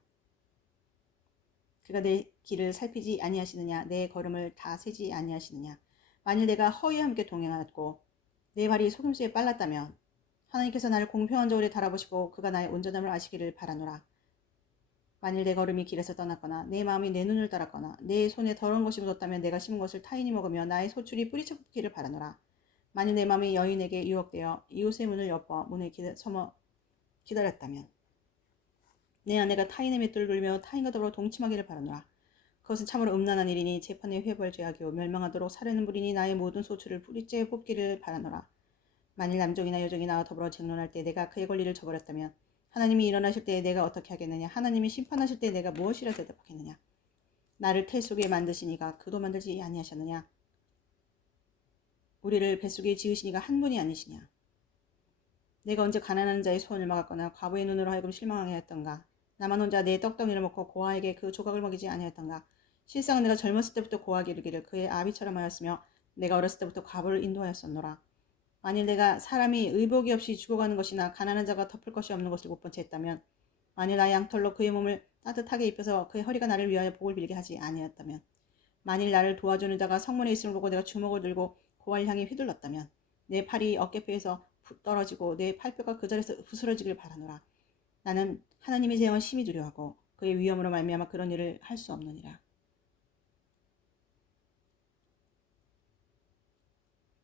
그가 내 길을 살피지 아니하시느냐. 내 걸음을 다 세지 아니하시느냐. 만일 내가 허위와 함께 동행하였고 내 발이 속임수에 빨랐다면 하나님께서 나를 공평한 저울에 달아보시고 그가 나의 온전함을 아시기를 바라노라. 만일 내 걸음이 길에서 떠났거나 내 마음이 내 눈을 따랐거나 내 손에 더러운 것이 묻었다면 내가 심은 것을 타인이 먹으며 나의 소출이 뿌리쳐 뽑기를 바라노라. 만일 내 마음이 여인에게 유혹되어 이웃의 문을 엿보 문에 서머 기다렸다면 내 아내가 타인의 맷돌을 돌며 타인과 더불어 동침하기를 바라노라. 그것은 참으로 음란한 일이니 재판의 회벌 죄악이요 멸망하도록 사려는 불이니 나의 모든 소출을 뿌리째 뽑기를 바라노라. 만일 남종이나 여종이 나와 더불어 쟁론할 때 내가 그의 권리를 저버렸다면 하나님이 일어나실 때에 내가 어떻게 하겠느냐. 하나님이 심판하실 때에 내가 무엇이라 대답하겠느냐. 나를 태 속에 만드시니가 그도 만들지 아니하셨느냐. 우리를 뱃속에 지으시니가 한 분이 아니시냐. 내가 언제 가난한 자의 소원을 막았거나 과부의 눈으로 하여금 실망하게 했던가. 나만 혼자 내 떡덩이를 먹고 고아에게 그 조각을 먹이지 아니했던가. 실상은 내가 젊었을 때부터 고아에게 이르기를 그의 아비처럼 하였으며 내가 어렸을 때부터 과부를 인도하였었노라. 만일 내가 사람이 의복이 없이 죽어가는 것이나 가난한 자가 덮을 것이 없는 것을 못 본 채 했다면 만일 나의 양털로 그의 몸을 따뜻하게 입혀서 그의 허리가 나를 위하여 복을 빌게 하지 아니하였다면 만일 나를 도와주는 자가 성문에 있음을 보고 내가 주먹을 들고 고아를 향해 휘둘렀다면 내 팔이 어깨뼈에서 떨어지고 내 팔뼈가 그 자리에서 부스러지길 바라노라. 나는 하나님의 재앙을 심히 두려워하고 그의 위엄으로 말미암아 그런 일을 할 수 없느니라.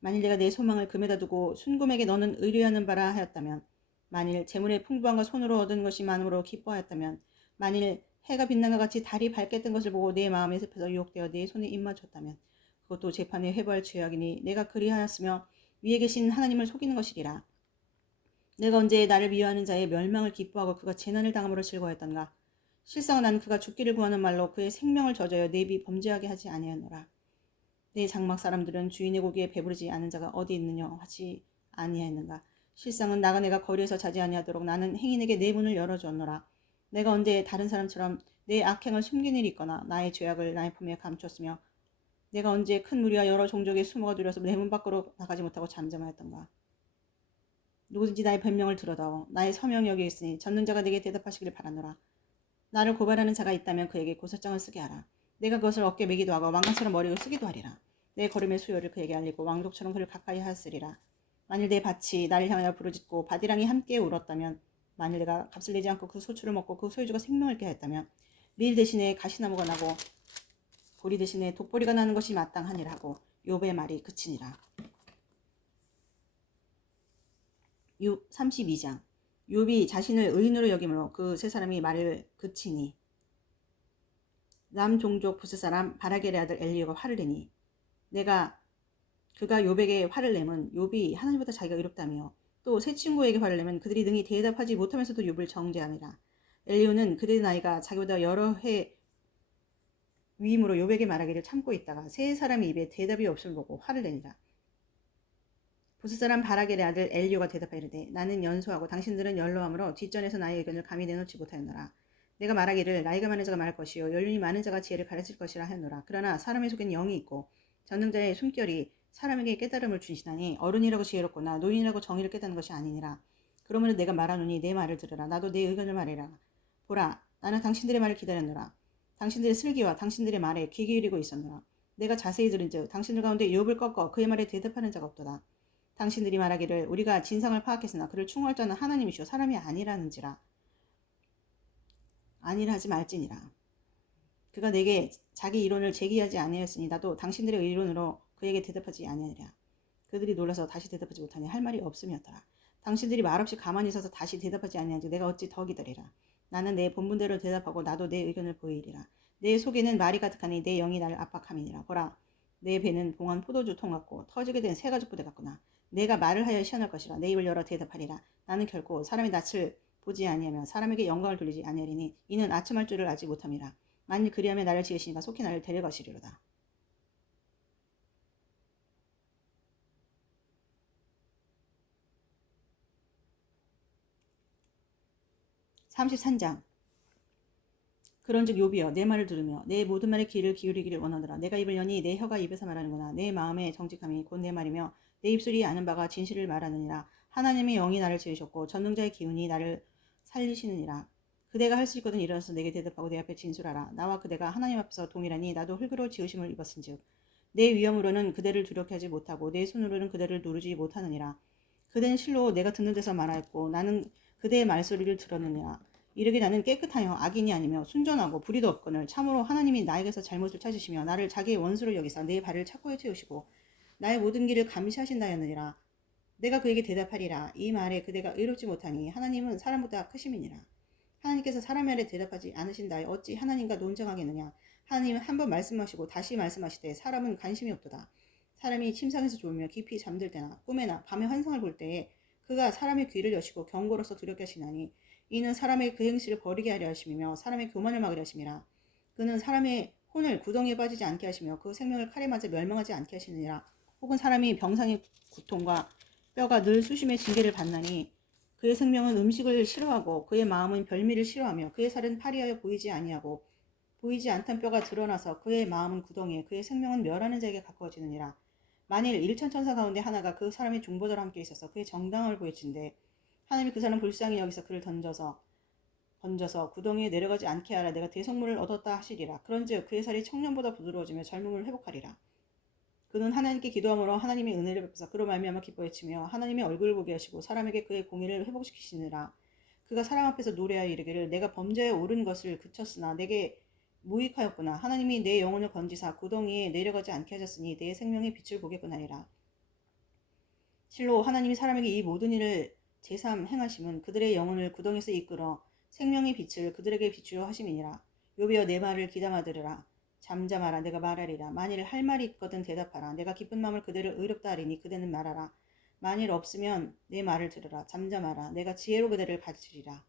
만일 내가 내 소망을 금에다 두고 순금에게 너는 의뢰하는 바라 하였다면 만일 재물의 풍부함과 손으로 얻은 것이 많음으로 기뻐하였다면 만일 해가 빛난 것 같이 달이 밝게 뜬 것을 보고 내 마음에 습해서 유혹되어 내 손에 입맞췄다면 그것도 재판에 회부할 죄악이니 내가 그리하였으며 위에 계신 하나님을 속이는 것이리라. 내가 언제 나를 미워하는 자의 멸망을 기뻐하고 그가 재난을 당함으로 즐거워했던가. 실상 나는 그가 죽기를 구하는 말로 그의 생명을 저저여 내비 범죄하게 하지 아니하노라. 내 장막 사람들은 주인의 고기에 배부르지 않은 자가 어디 있느냐 하지 아니하였는가. 실상은 나가 내가 거리에서 자지 아니하도록 나는 행인에게 내 문을 열어주었노라. 내가 언제 다른 사람처럼 내 악행을 숨긴 일이 있거나 나의 죄악을 나의 품에 감췄으며 내가 언제 큰 무리와 여러 종족의 수모가 두려서 내 문 밖으로 나가지 못하고 잠잠하였던가. 누구든지 나의 변명을 들어다오. 나의 서명이 여기 있으니 젖는 자가 내게 대답하시기를 바라노라. 나를 고발하는 자가 있다면 그에게 고소장을 쓰게 하라. 내가 그것을 어깨에 매기도 하고 왕관처럼 머리에 쓰기도 하리라. 내 걸음의 수요를 그에게 알리고 왕족처럼 그를 가까이 하였으리라. 만일 내 밭이 나를 향하여 부르짖고 밭이랑이 함께 울었다면, 만일 내가 값을 내지 않고 그 소출을 먹고 그 소유주가 생명을 잃게 했다면, 밀 대신에 가시나무가 나고 보리 대신에 독보리가 나는 것이 마땅하니라 하고 욥의 말이 그치니라. 32장. 욥이 자신을 의인으로 여김으로 그 세 사람이 말을 그치니, 남 종족 부스 사람 바라겔의 아들 엘리오가 화를 내니, 그가 욥에게 화를 내면 욥이 하나님보다 자기가 의롭다며, 또 세 친구에게 화를 내면 그들이 능히 대답하지 못하면서도 욥을 정죄함이라. 엘리오는 그들의 나이가 자기보다 여러 해 위임으로 욥에게 말하기를 참고 있다가 세 사람의 입에 대답이 없음을 보고 화를 내니라. 부스 사람 바라겔의 아들 엘리오가 대답하이르되, 나는 연소하고 당신들은 연로함으로 뒷전에서 나의 의견을 감히 내놓지 못하였노라. 내가 말하기를 나이가 많은 자가 말할 것이요 연륜이 많은 자가 지혜를 가르칠 것이라 하였노라. 그러나 사람의 속엔 영이 있고 전능자의 숨결이 사람에게 깨달음을 주시나니, 어른이라고 지혜롭거나 노인이라고 정의를 깨닫는 것이 아니니라. 그러므로 내가 말하노니 내 말을 들으라. 나도 내 의견을 말해라. 보라, 나는 당신들의 말을 기다렸노라. 당신들의 슬기와 당신들의 말에 귀 기울이고 있었노라. 내가 자세히 들은즉 당신들 가운데 욥을 꺾어 그의 말에 대답하는 자가 없도다. 당신들이 말하기를 우리가 진상을 파악했으나 그를 충고할 자는 하나님이시오 사람이 아니라는지라. 아니라 하지 말지니라. 그가 내게 자기 이론을 제기하지 아니하였으니 나도 당신들의 의론으로 그에게 대답하지 아니하리라. 그들이 놀라서 다시 대답하지 못하니 할 말이 없음이었더라. 당신들이 말없이 가만히 있어서 다시 대답하지 아니하지 내가 어찌 더 기다리라. 나는 내 본분대로 대답하고 나도 내 의견을 보이리라. 내 속에는 말이 가득하니 내 영이 나를 압박함이니라. 보라, 내 배는 봉한 포도주 통 같고 터지게 된 새 가죽 부대 같구나. 내가 말을 하여 시원할 것이라. 내 입을 열어 대답하리라. 나는 결코 사람의 낯을 보지 아니하며 사람에게 영광을 돌리지 아니하리니 이는 아첨할 줄을 알지 못함이라. 만일 그리하면 나를 지으시니까 속히 나를 데려가시리로다. 33장. 그런즉 욥이여 내 말을 들으며 내 모든 말에 귀를 기울이기를 원하노라. 내가 입을 여니 내 혀가 입에서 말하는구나. 내 마음의 정직함이 곧 내 말이며 내 입술이 아는 바가 진실을 말하느니라. 하나님의 영이 나를 지으셨고 전능자의 기운이 나를 살리시느니라. 그대가 할 수 있거든 일어나서 내게 대답하고 내 앞에 진술하라. 나와 그대가 하나님 앞에서 동일하니 나도 흙으로 지으심을 입었은즉 내 위엄으로는 그대를 두렵게 하지 못하고 내 손으로는 그대를 누르지 못하느니라. 그대는 실로 내가 듣는 데서 말하였고 나는 그대의 말소리를 들었느니라. 이르기 나는 깨끗하여 악인이 아니며 순전하고 불의도 없거늘 참으로 하나님이 나에게서 잘못을 찾으시며 나를 자기의 원수로 여기사 내 발을 착고에 채우시고 나의 모든 길을 감시하신다였느니라. 내가 그에게 대답하리라. 이 말에 그대가 의롭지 못하니 하나님은 사람보다 크심이니라. 하나님께서 사람의 말에 대답하지 않으신다에 어찌 하나님과 논쟁하겠느냐. 하나님은 한 번 말씀하시고 다시 말씀하시되 사람은 관심이 없도다. 사람이 침상에서 졸며 깊이 잠들 때나 꿈에나 밤에 환상을 볼 때에 그가 사람의 귀를 여시고 경고로서 두렵게 하시나니 이는 사람의 그 행실을 버리게 하려 하심이며 사람의 교만을 막으려 하심이라. 그는 사람의 혼을 구덩이에 빠지지 않게 하시며 그 생명을 칼에 맞아 멸망하지 않게 하시느니라. 혹은 사람이 병상의 고통과 뼈가 늘 수심의 징계를 받나니 그의 생명은 음식을 싫어하고 그의 마음은 별미를 싫어하며 그의 살은 파리하여 보이지 아니하고 보이지 않던 뼈가 드러나서 그의 마음은 구덩이에 그의 생명은 멸하는 자에게 가까워지느니라. 만일 일천천사 가운데 하나가 그 사람의 중보자와 함께 있어서 그의 정당함을 보여진대 하나님이 그 사람 불쌍히 여기서 그를 던져서 구덩이에 내려가지 않게 하라. 내가 대성물을 얻었다 하시리라. 그런즉 그의 살이 청년보다 부드러워지며 젊음을 회복하리라. 그는 하나님께 기도함으로 하나님의 은혜를 베푸사 그로 말미암아 기뻐했으며 하나님의 얼굴을 보게 하시고 사람에게 그의 공의를 회복시키시느라. 그가 사람 앞에서 노래하여 이르기를 내가 범죄에 옳은 것을 그쳤으나 내게 무익하였구나. 하나님이 내 영혼을 건지사 구덩이에 내려가지 않게 하셨으니 내 생명의 빛을 보겠구나이라. 실로 하나님이 사람에게 이 모든 일을 제삼 행하심은 그들의 영혼을 구덩이에서 이끌어 생명의 빛을 그들에게 비추어 하심이니라. 욥이여 내 말을 귀담아 들으라. 잠잠하라. 내가 말하리라. 만일 할 말이 있거든 대답하라. 내가 기쁜 마음을 그대를 의롭다 하리니 그대는 말하라. 만일 없으면 내 말을 들으라. 잠잠하라. 내가 지혜로 그대를 가르치리라.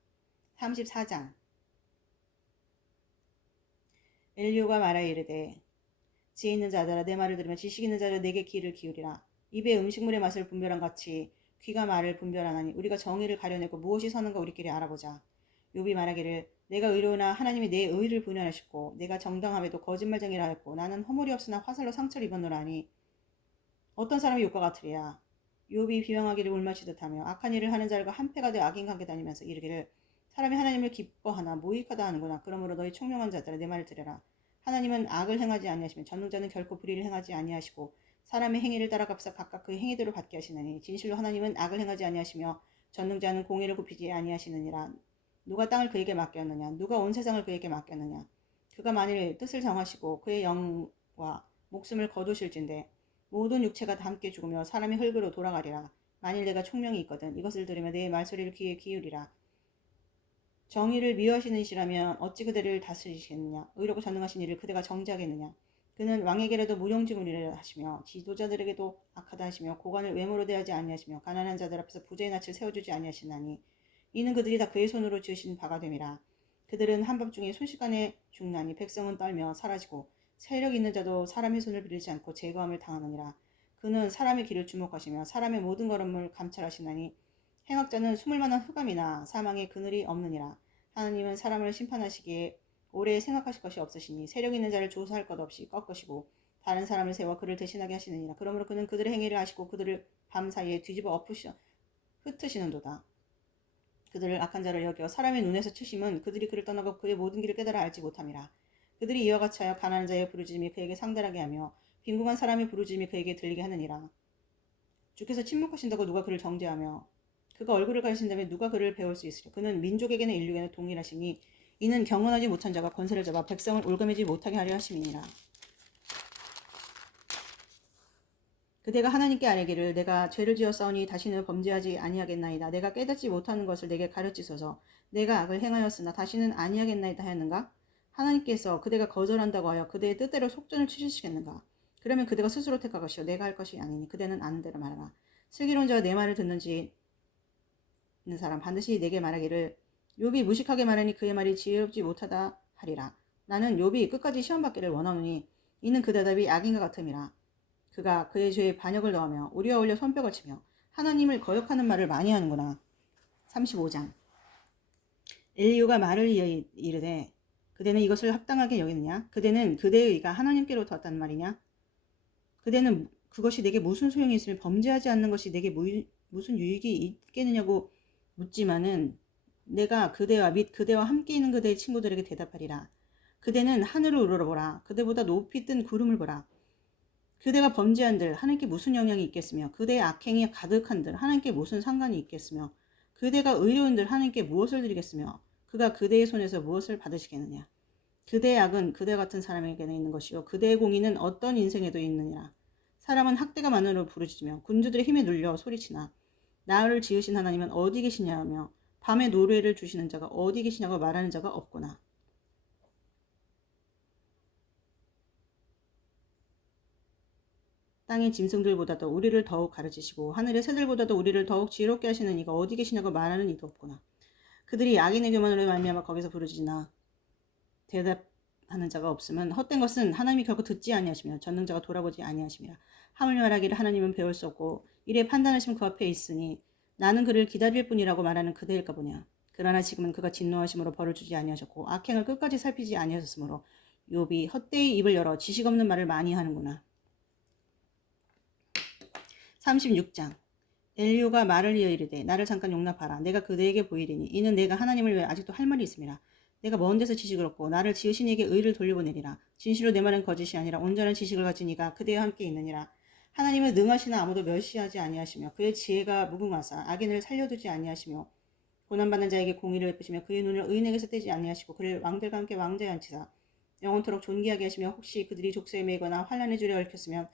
34장. 엘리후가 말하여 이르되 지혜 있는 자들아 내 말을 들으며 지식 있는 자들아 내게 귀를 기울이라. 입에 음식물의 맛을 분별한 같이 귀가 말을 분별하나니 우리가 정의를 가려내고 무엇이 선한가 우리끼리 알아보자. 욥이 말하기를 내가 의로우나 하나님이 내 의를 분별하시고 내가 정당함에도 거짓말쟁이라 하였고 나는 허물이 없으나 화살로 상처를 입었노라 하니 어떤 사람이 욥과 같으리야. 욥이 비방하기를 울마치듯 하며 악한 일을 하는 자들과 한패가 되어 악인과 함께 다니면서 이르기를 사람이 하나님을 기뻐하나 무익하다 하는구나. 그러므로 너희 총명한 자들아 내 말을 들으라. 하나님은 악을 행하지 아니하시며 전능자는 결코 불의를 행하지 아니하시고 사람의 행위를 따라 값을 각각 그 행위대로 받게 하시느니 진실로 하나님은 악을 행하지 아니하시며 전능자는 공의를 굽히지 아니하시느니라. 누가 땅을 그에게 맡겼느냐 누가 온 세상을 그에게 맡겼느냐. 그가 만일 뜻을 정하시고 그의 영과 목숨을 거두실진데 모든 육체가 다 함께 죽으며 사람이 흙으로 돌아가리라. 만일 내가 총명이 있거든 이것을 들으며 내 말소리를 귀에 기울이라. 정의를 미워하시는 이시라면 어찌 그대를 다스리시겠느냐. 의롭고 전능하신 이를 그대가 정죄하겠느냐. 그는 왕에게라도 무용지물이라 하시며 지도자들에게도 악하다 하시며 고관을 외모로 대하지 아니하시며 가난한 자들 앞에서 부자의 낯을 세워주지 아니하시나니 이는 그들이 다 그의 손으로 지으신 바가 됨이라. 그들은 한밤중에 순식간에 죽나니 백성은 떨며 사라지고 세력 있는 자도 사람의 손을 빌리지 않고 제거함을 당하느니라. 그는 사람의 길을 주목하시며 사람의 모든 걸음을 감찰하시나니 행악자는 숨을 만한 흑암이나 사망의 그늘이 없느니라. 하나님은 사람을 심판하시기에 오래 생각하실 것이 없으시니 세력 있는 자를 조사할 것 없이 꺾으시고 다른 사람을 세워 그를 대신하게 하시느니라. 그러므로 그는 그들의 행위를 아시고 그들을 밤 사이에 뒤집어 흩으시는도다. 그들을 악한 자를 여겨 사람의 눈에서 치심은 그들이 그를 떠나고 그의 모든 길을 깨달아 알지 못함이라. 그들이 이와 같이 하여 가난한 자의 부르짖음이 그에게 상달하게 하며 빈궁한 사람의 부르짖음이 그에게 들리게 하느니라. 주께서 침묵하신다고 누가 그를 정죄하며 그가 얼굴을 가리신다면 누가 그를 배울 수 있으랴. 그는 민족에게는 인류에게는 동일하시니 이는 경건하지 못한 자가 권세를 잡아 백성을 올가매지 못하게 하려 하심이니라. 그대가 하나님께 아뢰기를 내가 죄를 지었사오니 다시는 범죄하지 아니하겠나이다. 내가 깨닫지 못하는 것을 내게 가르치소서. 내가 악을 행하였으나 다시는 아니하겠나이다 하였는가? 하나님께서 그대가 거절한다고 하여 그대의 뜻대로 속전을 치시겠는가? 그러면 그대가 스스로 택할 것이요 내가 할 것이 아니니 그대는 아는 대로 말하라. 슬기로운 자가 내 말을 듣는지 있는 사람 반드시 내게 말하기를 욥이 무식하게 말하니 그의 말이 지혜롭지 못하다 하리라. 나는 욥이 끝까지 시험받기를 원하노니 이는 그 대답이 악인과 같음이라. 그가 그의 죄에 반역을 더하며 우리와 어울려 손뼉을 치며 하나님을 거역하는 말을 많이 하는구나. 35장. 엘리후가 말을 이어 이르되 그대는 이것을 합당하게 여기느냐? 그대는 그대의 의가 하나님께로부터 왔다는 말이냐? 그대는 그것이 내게 무슨 소용이 있으며 범죄하지 않는 것이 내게 무슨 유익이 있겠느냐고 묻지만은 내가 그대와 및 그대와 함께 있는 그대의 친구들에게 대답하리라. 그대는 하늘을 우러러보라. 그대보다 높이 뜬 구름을 보라. 그대가 범죄한들 하나님께 무슨 영향이 있겠으며 그대의 악행이 가득한들 하나님께 무슨 상관이 있겠으며 그대가 의로운들 하나님께 무엇을 드리겠으며 그가 그대의 손에서 무엇을 받으시겠느냐. 그대의 악은 그대 같은 사람에게는 있는 것이요 그대의 공의는 어떤 인생에도 있느니라. 사람은 학대가 많으로 부르짖으며 군주들의 힘에 눌려 소리치나 나를 지으신 하나님은 어디 계시냐며 밤에 노래를 주시는 자가 어디 계시냐고 말하는 자가 없구나. 땅의 짐승들보다도 우리를 더욱 가르치시고 하늘의 새들보다도 우리를 더욱 지혜롭게 하시는 이가 어디 계시냐고 말하는 이도 없구나. 그들이 악인의 교만으로 말미암아 거기서 부르짖으나 대답하는 자가 없으면 헛된 것은 하나님이 결코 듣지 아니하시며 전능자가 돌아보지 아니하심이라. 하물며 말하기를 하나님은 배울 수 없고 이래 판단하시면 그 앞에 있으니 나는 그를 기다릴 뿐이라고 말하는 그대일까 보냐. 그러나 지금은 그가 진노하심으로 벌을 주지 아니하셨고 악행을 끝까지 살피지 아니하셨으므로 욥이 헛되이 입을 열어 지식 없는 말을 많이 하는구나. 36장. 엘리후가 말을 이어 이르되 나를 잠깐 용납하라. 내가 그대에게 보이리니 이는 내가 하나님을 위해 아직도 할 말이 있음이라. 내가 먼 데서 지식을 얻고 나를 지으신 이에게 의를 돌려보내리라. 진실로 내 말은 거짓이 아니라 온전한 지식을 가진 이가 그대와 함께 있느니라. 하나님은 능하시나 아무도 멸시하지 아니하시며 그의 지혜가 무궁하사 악인을 살려두지 아니하시며 고난받는 자에게 공의를 베푸시며 그의 눈을 의인에게서 떼지 아니하시고 그를 왕들과 함께 왕자에 앉히사 영원토록 존귀하게 하시며 혹시 그들이 족쇄에 매거나 환란의 줄에 얽혔으면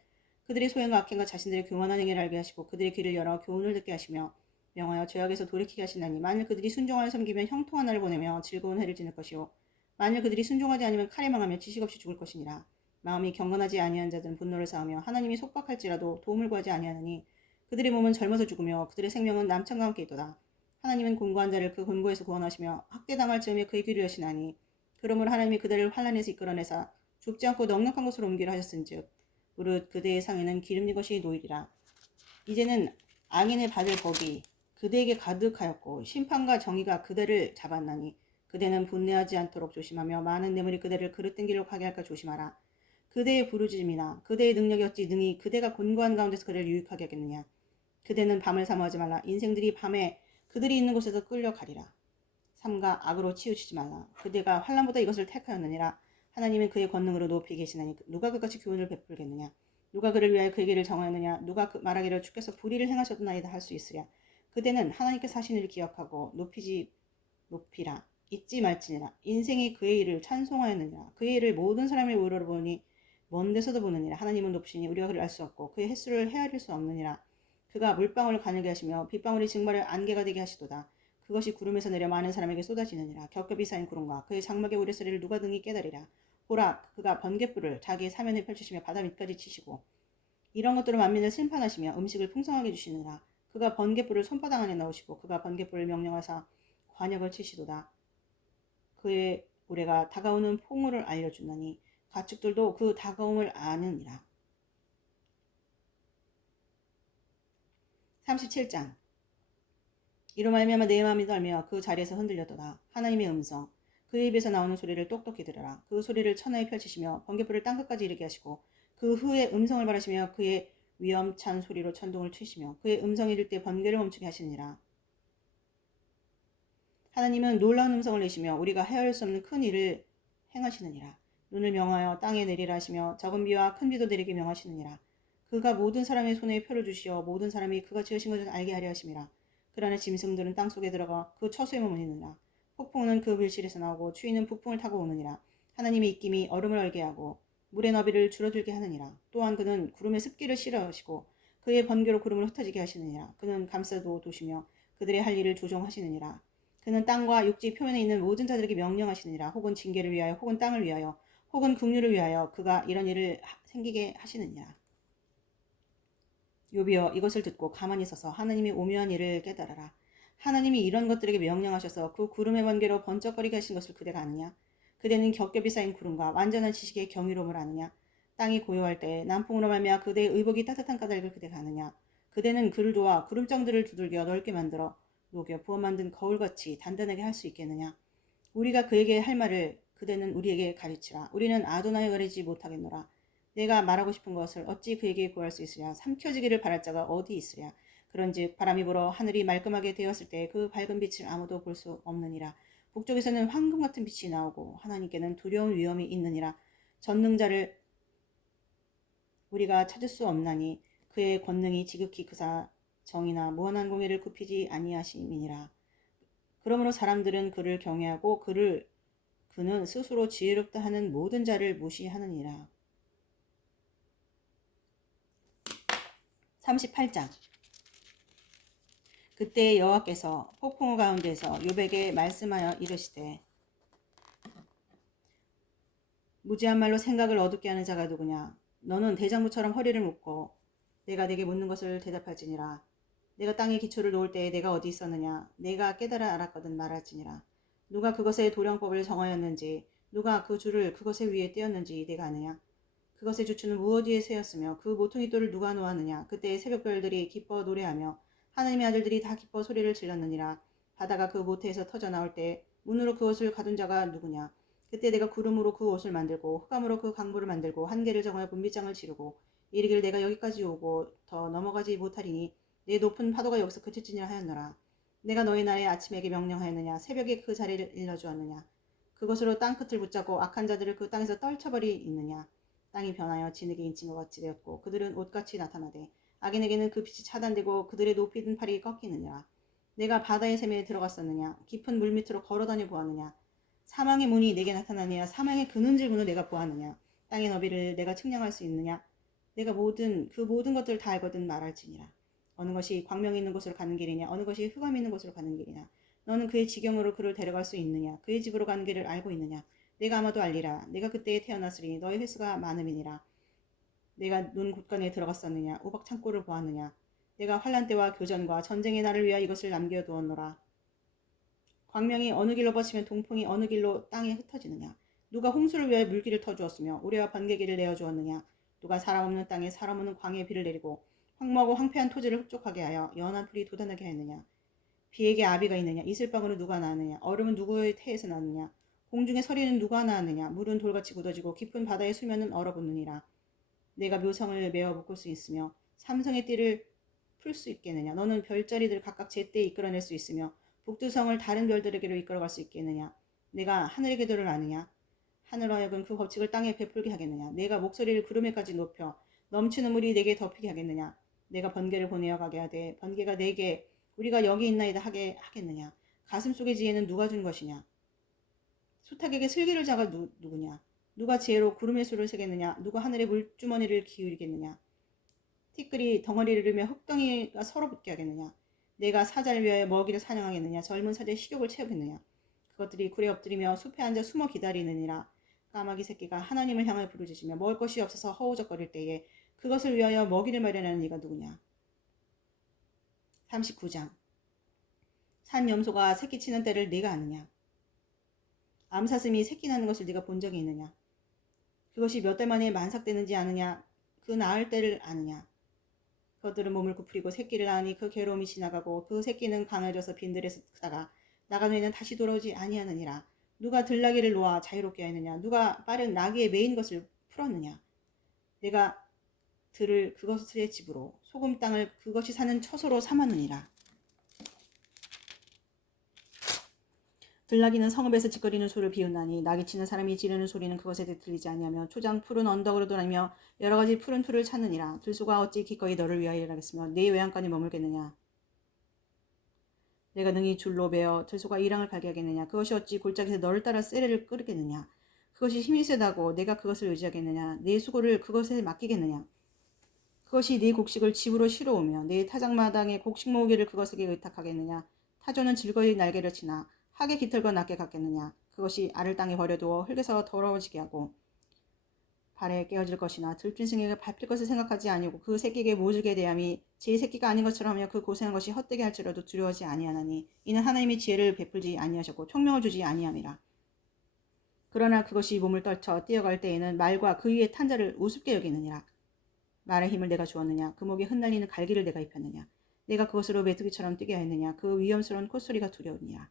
그들의 소행과 악행과 자신들의 교만한 행위를 알게 하시고 그들의 귀를 열어 교훈을 듣게 하시며 명하여 죄악에서 돌이키게 하시나니 만일 그들이 순종하여 섬기면 형통한 날을 보내며 즐거운 해를 지낼 것이요 만일 그들이 순종하지 않으면 칼에 망하며 지식 없이 죽을 것이니라. 마음이 경건하지 아니한 자들은 분노를 쌓으며 하나님이 속박할지라도 도움을 구하지 아니하느니 그들의 몸은 젊어서 죽으며 그들의 생명은 남천과 함께 있도다. 하나님은 곤고한 자를 그 곤고에서 구원하시며 학대당할 즈음에 그의 귀를 여시나니 그러므로 하나님이 그들을 환란에서 이끌어내사 좁지 않고 넉넉한 곳으로 옮기려 하셨은즉 무릇 그대의 상에는 기름진 것이 놓이리라. 이제는 악인의 받을 법이 그대에게 가득하였고 심판과 정의가 그대를 잡았나니 그대는 분내하지 않도록 조심하며 많은 뇌물이 그대를 그릇된 길로 가게 할까 조심하라. 그대의 부르짖음이나 그대의 능력이 어찌 능히 그대가 곤고한 가운데서 그대를 유익하게 하겠느냐. 그대는 밤을 사모하지 말라. 인생들이 밤에 그들이 있는 곳에서 끌려가리라. 삼가 악으로 치우치지 말라. 그대가 환난보다 이것을 택하였느니라. 하나님은 그의 권능으로 높이 계시나니 누가 그같이 교훈을 베풀겠느냐. 누가 그를 위하여 그의 길을 정하였느냐. 누가 그 말하기를 주께서 불의를 행하셨나이다 할 수 있으랴. 그대는 하나님께서 하신 일을 기억하고 높이라. 잊지 말지니라. 인생이 그의 일을 찬송하였느니라. 그의 일을 모든 사람의 의로로 보니 먼 데서도 보느니라. 하나님은 높으시니 우리가 그를 알 수 없고 그의 횟수를 헤아릴 수 없느니라. 그가 물방울을 가늘게 하시며 빗방울이 증발을 안개가 되게 하시도다. 그것이 구름에서 내려 많은 사람에게 쏟아지느니라. 겹겹이 쌓인 구름과 그의 장막의 우레소리를 누가 등이 깨달으리라. 보라, 그가 번갯불을 자기의 사면에 펼치시며 바다 밑까지 치시고 이런 것들을 만민을 심판하시며 음식을 풍성하게 주시느라. 그가 번갯불을 손바닥 안에 넣으시고 그가 번갯불을 명령하사 관역을 치시도다. 그의 우레가 다가오는 풍우를 알려주나니 가축들도 그 다가옴을 아느니라. 37장. 이로 말미암아 내 마음이 떨며 그 자리에서 흔들렸도다. 하나님의 음성, 그의 입에서 나오는 소리를 똑똑히 들으라. 그 소리를 천하에 펼치시며 번갯불을 땅끝까지 이르게 하시고 그 후에 음성을 바라시며 그의 위엄찬 소리로 천둥을 치시며 그의 음성이 이를 때 번개를 멈추게 하시니라. 하나님은 놀라운 음성을 내시며 우리가 헤아릴 수 없는 큰 일을 행하시느니라. 눈을 명하여 땅에 내리라 하시며 적은 비와 큰 비도 내리게 명하시느니라. 그가 모든 사람의 손에 표를 주시어 모든 사람이 그가 지으신 것을 알게 하려 하심이라. 그러나 짐승들은 땅속에 들어가 그 처소에 머무르느니라. 폭풍은 그 밀실에서 나오고 추위는 북풍을 타고 오느니라. 하나님의 입김이 얼음을 얼게 하고 물의 너비를 줄어들게 하느니라. 또한 그는 구름에 습기를 실어시고 그의 번개로 구름을 흩어지게 하시느니라. 그는 감싸도 도시며 그들의 할 일을 조종하시느니라. 그는 땅과 육지 표면에 있는 모든 자들에게 명령하시느니라. 혹은 징계를 위하여 혹은 땅을 위하여 혹은 긍휼을 위하여 그가 이런 일을 생기게 하시느니라. 욥이여, 이것을 듣고 가만히 서서 하나님의 오묘한 일을 깨달아라. 하나님이 이런 것들에게 명령하셔서 그 구름의 번개로 번쩍거리게 하신 것을 그대가 아느냐? 그대는 겹겹이 쌓인 구름과 완전한 지식의 경이로움을 아느냐? 땅이 고요할 때 남풍으로 말미암아 그대의 의복이 따뜻한 까닭을 그대가 아느냐? 그대는 그를 도와 구름장들을 두들겨 넓게 만들어 녹여 부어 만든 거울같이 단단하게 할 수 있겠느냐? 우리가 그에게 할 말을 그대는 우리에게 가르치라. 우리는 아도나에 가리지 못하겠노라. 내가 말하고 싶은 것을 어찌 그에게 구할 수 있으랴. 삼켜지기를 바랄 자가 어디 있으랴. 그런즉 바람이 불어 하늘이 말끔하게 되었을 때 그 밝은 빛을 아무도 볼 수 없느니라. 북쪽에서는 황금 같은 빛이 나오고 하나님께는 두려운 위험이 있느니라. 전능자를 우리가 찾을 수 없나니 그의 권능이 지극히 크사 정의나 무한한 공의를 굽히지 아니하심이니라. 그러므로 사람들은 그를 경외하고 그는 스스로 지혜롭다 하는 모든 자를 무시하느니라. 38장. 그때 여호와께서 폭풍우 가운데서 욥에게 말씀하여 이르시되 무지한 말로 생각을 어둡게 하는 자가 누구냐? 너는 대장부처럼 허리를 묶고 내가 내게 묻는 것을 대답할지니라. 내가 땅에 기초를 놓을 때에 내가 어디 있었느냐? 내가 깨달아 알았거든 말할지니라. 누가 그것의 도량법을 정하였는지 누가 그 줄을 그것의 위에 떼었는지 내가 아느냐? 그것의 주추는 무엇 위에 세였으며 그 모퉁이 돌을 누가 놓았느냐? 그때 새벽별들이 기뻐 노래하며 하나님의 아들들이 다 기뻐 소리를 질렀느니라. 바다가 그 모태에서 터져 나올 때 문으로 그 옷을 가둔 자가 누구냐? 그때 내가 구름으로 그 옷을 만들고 흑암으로 그 강보를 만들고 한계를 정하여 분비장을 지르고 이르기를 내가 여기까지 오고 더 넘어가지 못하리니 내 높은 파도가 여기서 그칠지니라 하였노라. 내가 너희 나라의 아침에게 명령하였느냐? 새벽에 그 자리를 일러주었느냐? 그것으로 땅끝을 붙잡고 악한 자들을 그 땅에서 떨쳐버리느냐? 땅이 변하여 진흙에 인친 것 같이 되었고 그들은 옷같이 나타나되 악인에게는 그 빛이 차단되고 그들의 높이 든 팔이 꺾이느니라. 내가 바다의 샘에 들어갔었느냐? 깊은 물 밑으로 걸어다녀 보았느냐? 사망의 문이 내게 나타나느냐? 사망의 근원질 문을 내가 보았느냐? 땅의 너비를 내가 측량할 수 있느냐? 내가 그 모든 것들을 다 알거든 말할지니라. 어느 것이 광명이 있는 곳으로 가는 길이냐? 어느 것이 흑암이 있는 곳으로 가는 길이냐? 너는 그의 지경으로 그를 데려갈 수 있느냐? 그의 집으로 가는 길을 알고 있느냐? 내가 아마도 알리라. 내가 그때에 태어났으니 너의 횟수가 많음이니라. 내가 눈 곳간에 들어갔었느냐? 우박 창고를 보았느냐? 내가 환란 때와 교전과 전쟁의 날을 위하여 이것을 남겨두었노라. 광명이 어느 길로 뻗치면 동풍이 어느 길로 땅에 흩어지느냐. 누가 홍수를 위하여 물길을 터주었으며 우레와 번개길을 내어주었느냐. 누가 사람 없는 땅에 사람 없는 광야에 비를 내리고 황무하고 황폐한 토지를 흡족하게 하여 연한 풀이 돋아나게 하였느냐. 비에게 아비가 있느냐. 이슬방울은 누가 낳았느냐. 얼음은 누구의 태에서 낳느냐. 공중의 서리는 누가 낳았느냐. 물은 돌같이 굳어지고 깊은 바다의 수면은 얼어붙느니라. 내가 묘성을 메어 묶을 수 있으며 삼성의 띠를 풀 수 있겠느냐. 너는 별자리들 각각 제때에 이끌어낼 수 있으며 북두성을 다른 별들에게로 이끌어갈 수 있겠느냐. 내가 하늘의 궤도를 아느냐. 하늘 하여금 그 법칙을 땅에 베풀게 하겠느냐. 내가 목소리를 구름에까지 높여 넘치는 물이 내게 덮이게 하겠느냐. 내가 번개를 보내어 가게 하되 번개가 내게 우리가 여기 있나이다 하게 하겠느냐. 가슴 속의 지혜는 누가 준 것이냐. 수탉에게 슬기를 자가 누구냐. 누가 지혜로 구름의 수를 세겠느냐. 누가 하늘의 물주머니를 기울이겠느냐. 티끌이 덩어리를 이루며 흙덩이가 서로 붙게 하겠느냐. 내가 사자를 위하여 먹이를 사냥하겠느냐. 젊은 사자의 식욕을 채우겠느냐. 그것들이 굴에 엎드리며 숲에 앉아 숨어 기다리느니라. 까마귀 새끼가 하나님을 향하여 부르짖으며 먹을 것이 없어서 허우적거릴 때에 그것을 위하여 먹이를 마련하는 이가 누구냐. 39장. 산 염소가 새끼 치는 때를 네가 아느냐. 암사슴이 새끼 낳는 것을 네가 본 적이 있느냐. 그것이 몇 달 만에 만삭되는지 아느냐. 그 낳을 때를 아느냐. 그것들은 몸을 굽히고 새끼를 낳으니 그 괴로움이 지나가고 그 새끼는 강해져서 빈들에서 크다가 나간 후에는 다시 돌아오지 아니하느니라. 누가 들나귀를 놓아 자유롭게 하였느냐. 누가 빠른 나귀에 매인 것을 풀었느냐. 내가 들을 그것의 집으로 소금 땅을 그것이 사는 처소로 삼았느니라. 들나귀는 성읍에서 짓거리는 소를 비웃나니 나귀치는 사람이 지르는 소리는 그것에 들리지 아니하며 초장 푸른 언덕으로 돌아다니며 여러 가지 푸른 풀을 찾느니라. 들소가 어찌 기꺼이 너를 위하여 일하겠으며 네 외양간에 머물겠느냐. 내가 능히 줄로 베어 들소가 이랑을 갈게 하겠느냐. 그것이 어찌 골짜기에서 너를 따라 쎄레를 끄르겠느냐. 그것이 힘이 세다고 내가 그것을 의지하겠느냐. 내 수고를 그것에 맡기겠느냐. 그것이 네 곡식을 집으로 실어오며 네 타작마당에 곡식 모으기를 그것에게 의탁하겠느냐. 타조는 즐거이 날개를 치나 하게 깃털과 낮게 갖겠느냐. 그것이 알을 땅에 버려두어 흙에서 더러워지게 하고 발에 깨어질 것이나 들짐승에게 밟힐 것을 생각하지 아니고 그 새끼에게 모질게 대함이 제 새끼가 아닌 것처럼 하며 그 고생한 것이 헛되게 할지라도 두려워하지 아니하나니 이는 하나님이 지혜를 베풀지 아니하셨고 총명을 주지 아니함이라. 그러나 그것이 몸을 떨쳐 뛰어갈 때에는 말과 그 위에 탄 자를 우습게 여기느니라. 말의 힘을 내가 주었느냐. 그 목에 흩날리는 갈기를 내가 입혔느냐. 내가 그것으로 메뚜기처럼 뛰게 하였느냐. 그 위험스러운 콧소리가 두려우니라.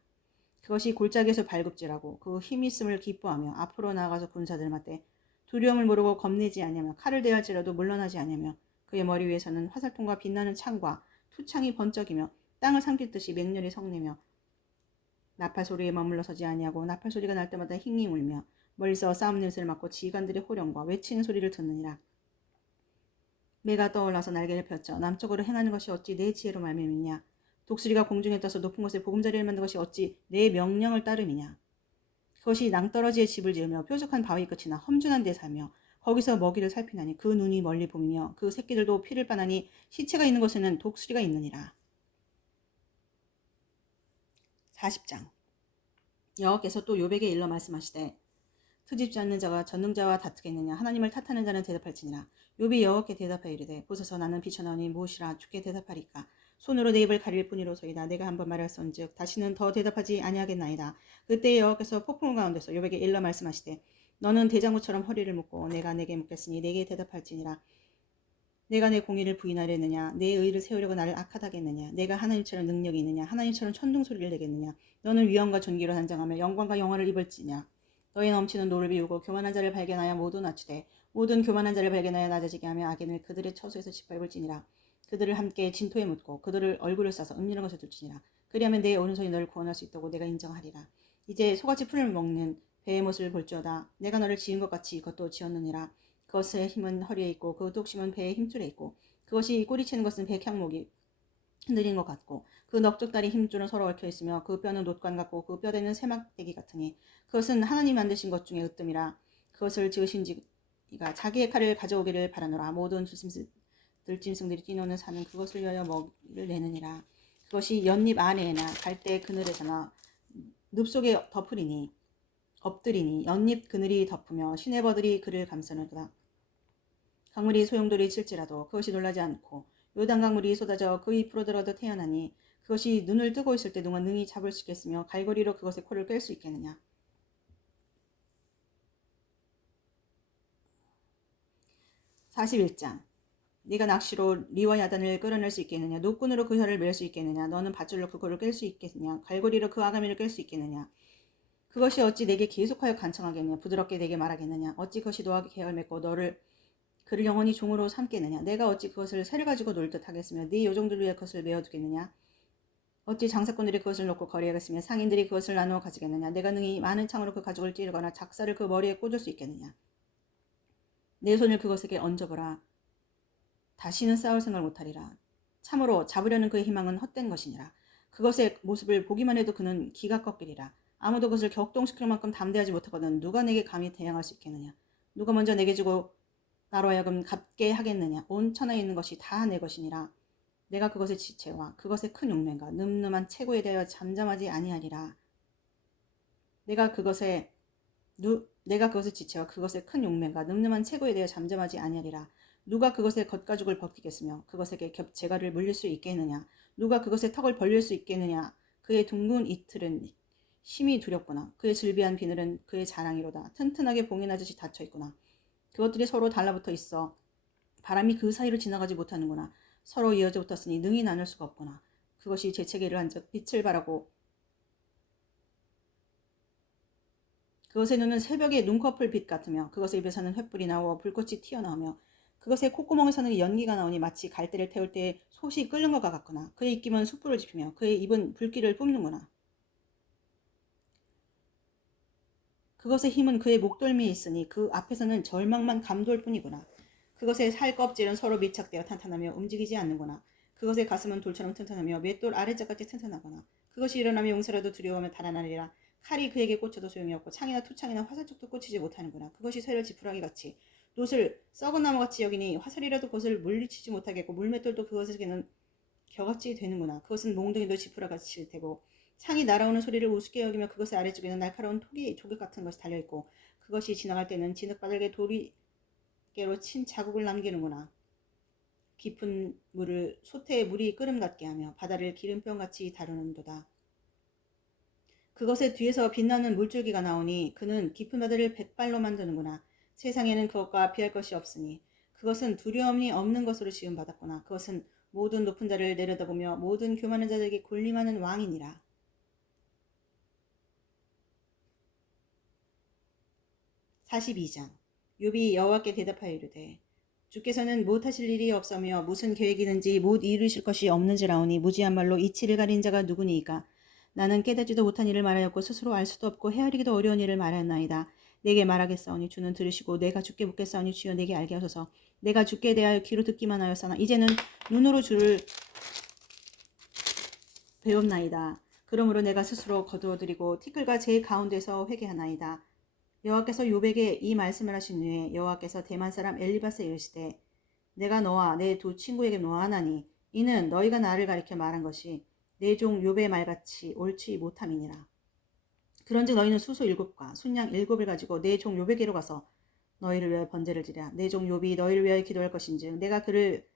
그것이 골짜기에서 발급질하고 그 힘이 있음을 기뻐하며 앞으로 나아가서 군사들 맞대 두려움을 모르고 겁내지 아니하며 칼을 대할지라도 물러나지 아니하며 그의 머리 위에서는 화살통과 빛나는 창과 투창이 번쩍이며 땅을 삼킬 듯이 맹렬히 성내며 나팔 소리에 머물러 서지 아니하고 나팔 소리가 날 때마다 힝히 울며 멀리서 싸움 냄새를 맡고 지휘관들의 호령과 외치는 소리를 듣느니라. 매가 떠올라서 날개를 폈죠. 남쪽으로 행하는 것이 어찌 내 지혜로 말미암느냐. 독수리가 공중에 떠서 높은 곳에 보금자리를 만든 것이 어찌 내 명령을 따름이냐. 그것이 낭떠러지에 집을 지으며 뾰족한 바위 끝이나 험준한 데 살며 거기서 먹이를 살피나니 그 눈이 멀리 보이며 그 새끼들도 피를 빠나니 시체가 있는 곳에는 독수리가 있느니라. 40장. 여호와께서 또 욥에게 일러 말씀하시되 트집지 않는 자가 전능자와 다투겠느냐. 하나님을 탓하는 자는 대답할지니라. 욥이 여호와께 대답하여 이르되 보소서 나는 비천하오니 무엇이라 주께 대답하리까. 손으로 내 입을 가릴 뿐이로소이다. 내가 한번 말하였은즉 다시는 더 대답하지 아니하겠나이다. 그때 여호와께서 폭풍 가운데서 욥에게 일러 말씀하시되 너는 대장구처럼 허리를 묶고 내가 내게 묻겠으니 내게 대답할지니라. 내가 내 공의를 부인하려느냐. 내 의를 세우려고 나를 악하다겠느냐. 내가 하나님처럼 능력이 있느냐. 하나님처럼 천둥소리를 내겠느냐. 너는 위엄과 존귀로 단장하며 영광과 영화를 입을지냐. 너의 넘치는 노를 비우고 교만한 자를 발견하여 모두 낮추되 모든 교만한 자를 발견하여 낮아지게 하며 악인을 그들의 처소에서 짓밟을지니라. 그들을 함께 진토에 묻고 그들을 얼굴을 싸서 은밀한 것에 둘지니라. 그리하면 내 오른손이 너를 구원할 수 있다고 내가 인정하리라. 이제 소같이 풀을 먹는 배의 모습을 볼지어다. 내가 너를 지은 것 같이 이것도 지었느니라. 그것의 힘은 허리에 있고 그 독심은 배의 힘줄에 있고 그것이 꼬리치는 것은 백향목이 흔들리는 것 같고 그 넉적다리 힘줄은 서로 얽혀 있으며 그 뼈는 놋관 같고 그 뼈대는 세막대기 같으니 그것은 하나님 만드신 것 중에 으뜸이라. 그것을 지으신 지가 자기의 칼을 가져오기를 바라노라. 모든 들짐승들이 뛰노는 산은 그것을 위하여 먹이를 내느니라. 그것이 연잎 아래에나 갈대 그늘에서나 늪 속에 엎드리니 연잎 그늘이 덮으며 시내버들이 그를 감싸느라. 강물이 소용돌이 칠지라도 그것이 놀라지 않고 요단강물이 쏟아져 그 잎으로 들어도 태어나니 그것이 눈을 뜨고 있을 때 누가 능히 잡을 수 있겠으며 갈고리로 그것의 코를 깰 수 있겠느냐. 41장. 네가 낚시로 리와 야단을 끌어낼 수 있겠느냐. 노끈으로 그 혀를 맬 수 있겠느냐. 너는 밧줄로 그 코를 깰 수 있겠느냐. 갈고리로 그 아가미를 깰 수 있겠느냐. 그것이 어찌 내게 계속하여 간청하겠느냐. 부드럽게 내게 말하겠느냐. 어찌 그것이 너와 계약을 맺고 그를 영원히 종으로 삼겠느냐. 내가 어찌 그것을 새를 가지고 놀 듯 하겠으며 네 요정들 위에 그것을 메어두겠느냐. 어찌 장사꾼들이 그것을 놓고 거래하겠으며 상인들이 그것을 나누어 가지겠느냐. 내가 능히 많은 창으로 그 가죽을 찌르거나 작사를 그 머리에 꽂을 수 있겠느냐. 내 손을 그것에게 얹어보라. 다시는 싸울 생각을 못하리라. 참으로 잡으려는 그의 희망은 헛된 것이니라. 그것의 모습을 보기만 해도 그는 기가 꺾이리라. 아무도 그것을 격동시킬 만큼 담대하지 못하거든 누가 내게 감히 대항할 수 있겠느냐. 누가 먼저 내게 주고 나로 하여금 갚게 하겠느냐. 온 천하에 있는 것이 다 내 것이니라. 내가 그것의 지체와 그것의 큰 용맹과 늠름한 체고에 대하여 잠잠하지 아니하리라. 내가 그것의 지체와 그것의 큰 용맹과 늠름한 체고에 대하여 잠잠하지 아니하리라. 누가 그것의 겉가죽을 벗기겠으며 그것에게 재갈을 물릴 수 있겠느냐. 누가 그것의 턱을 벌릴 수 있겠느냐. 그의 둥근 이틀은 심히 두렵구나. 그의 질비한 비늘은 그의 자랑이로다. 튼튼하게 봉인하듯이 닫혀있구나. 그것들이 서로 달라붙어 있어 바람이 그 사이로 지나가지 못하는구나. 서로 이어져 붙었으니 능히 나눌 수가 없구나. 그것이 재채기를 한즉 빛을 발하고 그것의 눈은 새벽의 눈꺼풀 빛 같으며 그것의 입에서는 횃불이 나오어 불꽃이 튀어나오며 그것의 콧구멍에서는 연기가 나오니 마치 갈대를 태울 때 솥이 끓는 것 같구나. 그의 입김은 숯불을 지피며 그의 입은 불길을 뿜는구나. 그것의 힘은 그의 목덜미에 있으니 그 앞에서는 절망만 감돌 뿐이구나. 그것의 살 껍질은 서로 밀착되어 탄탄하며 움직이지 않는구나. 그것의 가슴은 돌처럼 튼튼하며 맷돌 아래짝까지 튼튼하구나. 그것이 일어나며 용서라도 두려워하며 달아나리라. 칼이 그에게 꽂혀도 소용이 없고 창이나 투창이나 화살쪽도 꽂히지 못하는구나. 그것이 쇠를 지푸라기 같이 놋을 썩은 나무같이 여기니 화살이라도 그것을 물리치지 못하겠고 물맷돌도 그것에게는 겨같이 되는구나. 그것은 몽둥이도 지푸라같이 되고 창이 날아오는 소리를 우습게 여기며 그것의 아래쪽에는 날카로운 토기 조개 같은 것이 달려있고 그것이 지나갈 때는 진흙바닥에 도리깨로 친 자국을 남기는구나. 깊은 물을 솥에 물이 끓음 같게 하며 바다를 기름병같이 다루는도다. 그것의 뒤에서 빛나는 물줄기가 나오니 그는 깊은 바다를 백발로 만드는구나. 세상에는 그것과 비할 것이 없으니 그것은 두려움이 없는 것으로 지음받았구나. 그것은 모든 높은 자를 내려다보며 모든 교만한 자들에게 군림하는 왕이니라. 42장. 욥이 여호와께 대답하여 이르되 주께서는 못하실 일이 없으며 무슨 계획이든지 못 이루실 것이 없는지라오니 무지한 말로 이치를 가린 자가 누구니이까. 나는 깨닫지도 못한 일을 말하였고 스스로 알 수도 없고 헤아리기도 어려운 일을 말하였나이다. 내게 말하겠사오니 주는 들으시고 내가 주께 묻겠사오니 주여 내게 알게 하소서. 내가 주께 대하여 귀로 듣기만 하였으나 이제는 눈으로 주를 배웠나이다. 그러므로 내가 스스로 거두어드리고 티끌과 제 가운데서 회개하나이다. 여호와께서 욥에게 이 말씀을 하신 후에 여호와께서 대만 사람 엘리바스에 이르시되 내가 너와 내 두 친구에게 노하나니 이는 너희가 나를 가리켜 말한 것이 내 종 욥의 말같이 옳지 못함이니라. 그런즉 너희는 수소 7과 순양 7을 가지고 내 종 욥에게로 가서 너희를 위하여 번제를 지랴. 내 종 욥이 너희를 위하여 기도할 것인즉 내가 그를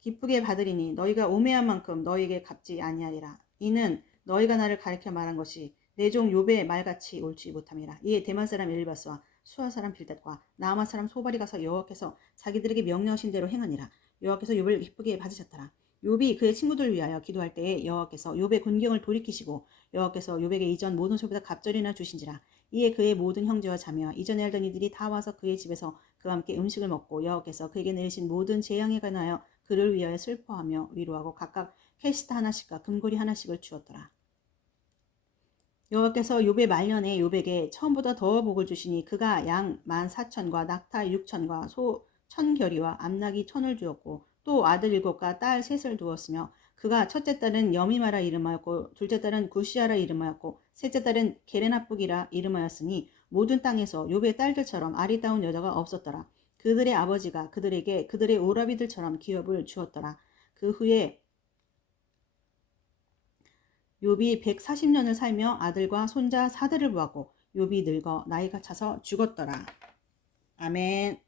기쁘게 받으리니 너희가 오매한 만큼 너희에게 갚지 아니하리라. 이는 너희가 나를 가리켜 말한 것이 내 종 욥의 말같이 옳지 못함이라. 이에 대만 사람 엘리바스와 수아 사람 빌닷과 나아마 사람 소발이 가서 여호와께서 자기들에게 명령하신 대로 행하니라. 여호와께서 욥을 기쁘게 받으셨더라. 욥이 그의 친구들을 위하여 기도할 때에 여호와께서 욥의 곤경을 돌이키시고 여호와께서 욥에게 이전 모든 소보다 갑절이나 주신지라. 이에 그의 모든 형제와 자매와 이전에 알던 이들이 다 와서 그의 집에서 그와 함께 음식을 먹고 여호와께서 그에게 내리신 모든 재앙에 관하여 그를 위하여 슬퍼하며 위로하고 각각 캐시타 하나씩과 금고리 하나씩을 주었더라. 여호와께서 욥의 말년에 욥에게 처음보다 더 복을 주시니 그가 양 14,000과 낙타 6,000과 소 1,000결이와 암나귀 1,000을 주었고 또 아들 7과 딸 3을 두었으며 그가 첫째 딸은 여미마라 이름하였고 둘째 딸은 구시아라 이름하였고 셋째 딸은 게레나쁘기라 이름하였으니 모든 땅에서 욥의 딸들처럼 아리따운 여자가 없었더라. 그들의 아버지가 그들에게 그들의 오라비들처럼 기업을 주었더라. 그 후에 욥이 140년을 살며 아들과 손자 4대를 보았고 욥이 늙어 나이가 차서 죽었더라. 아멘.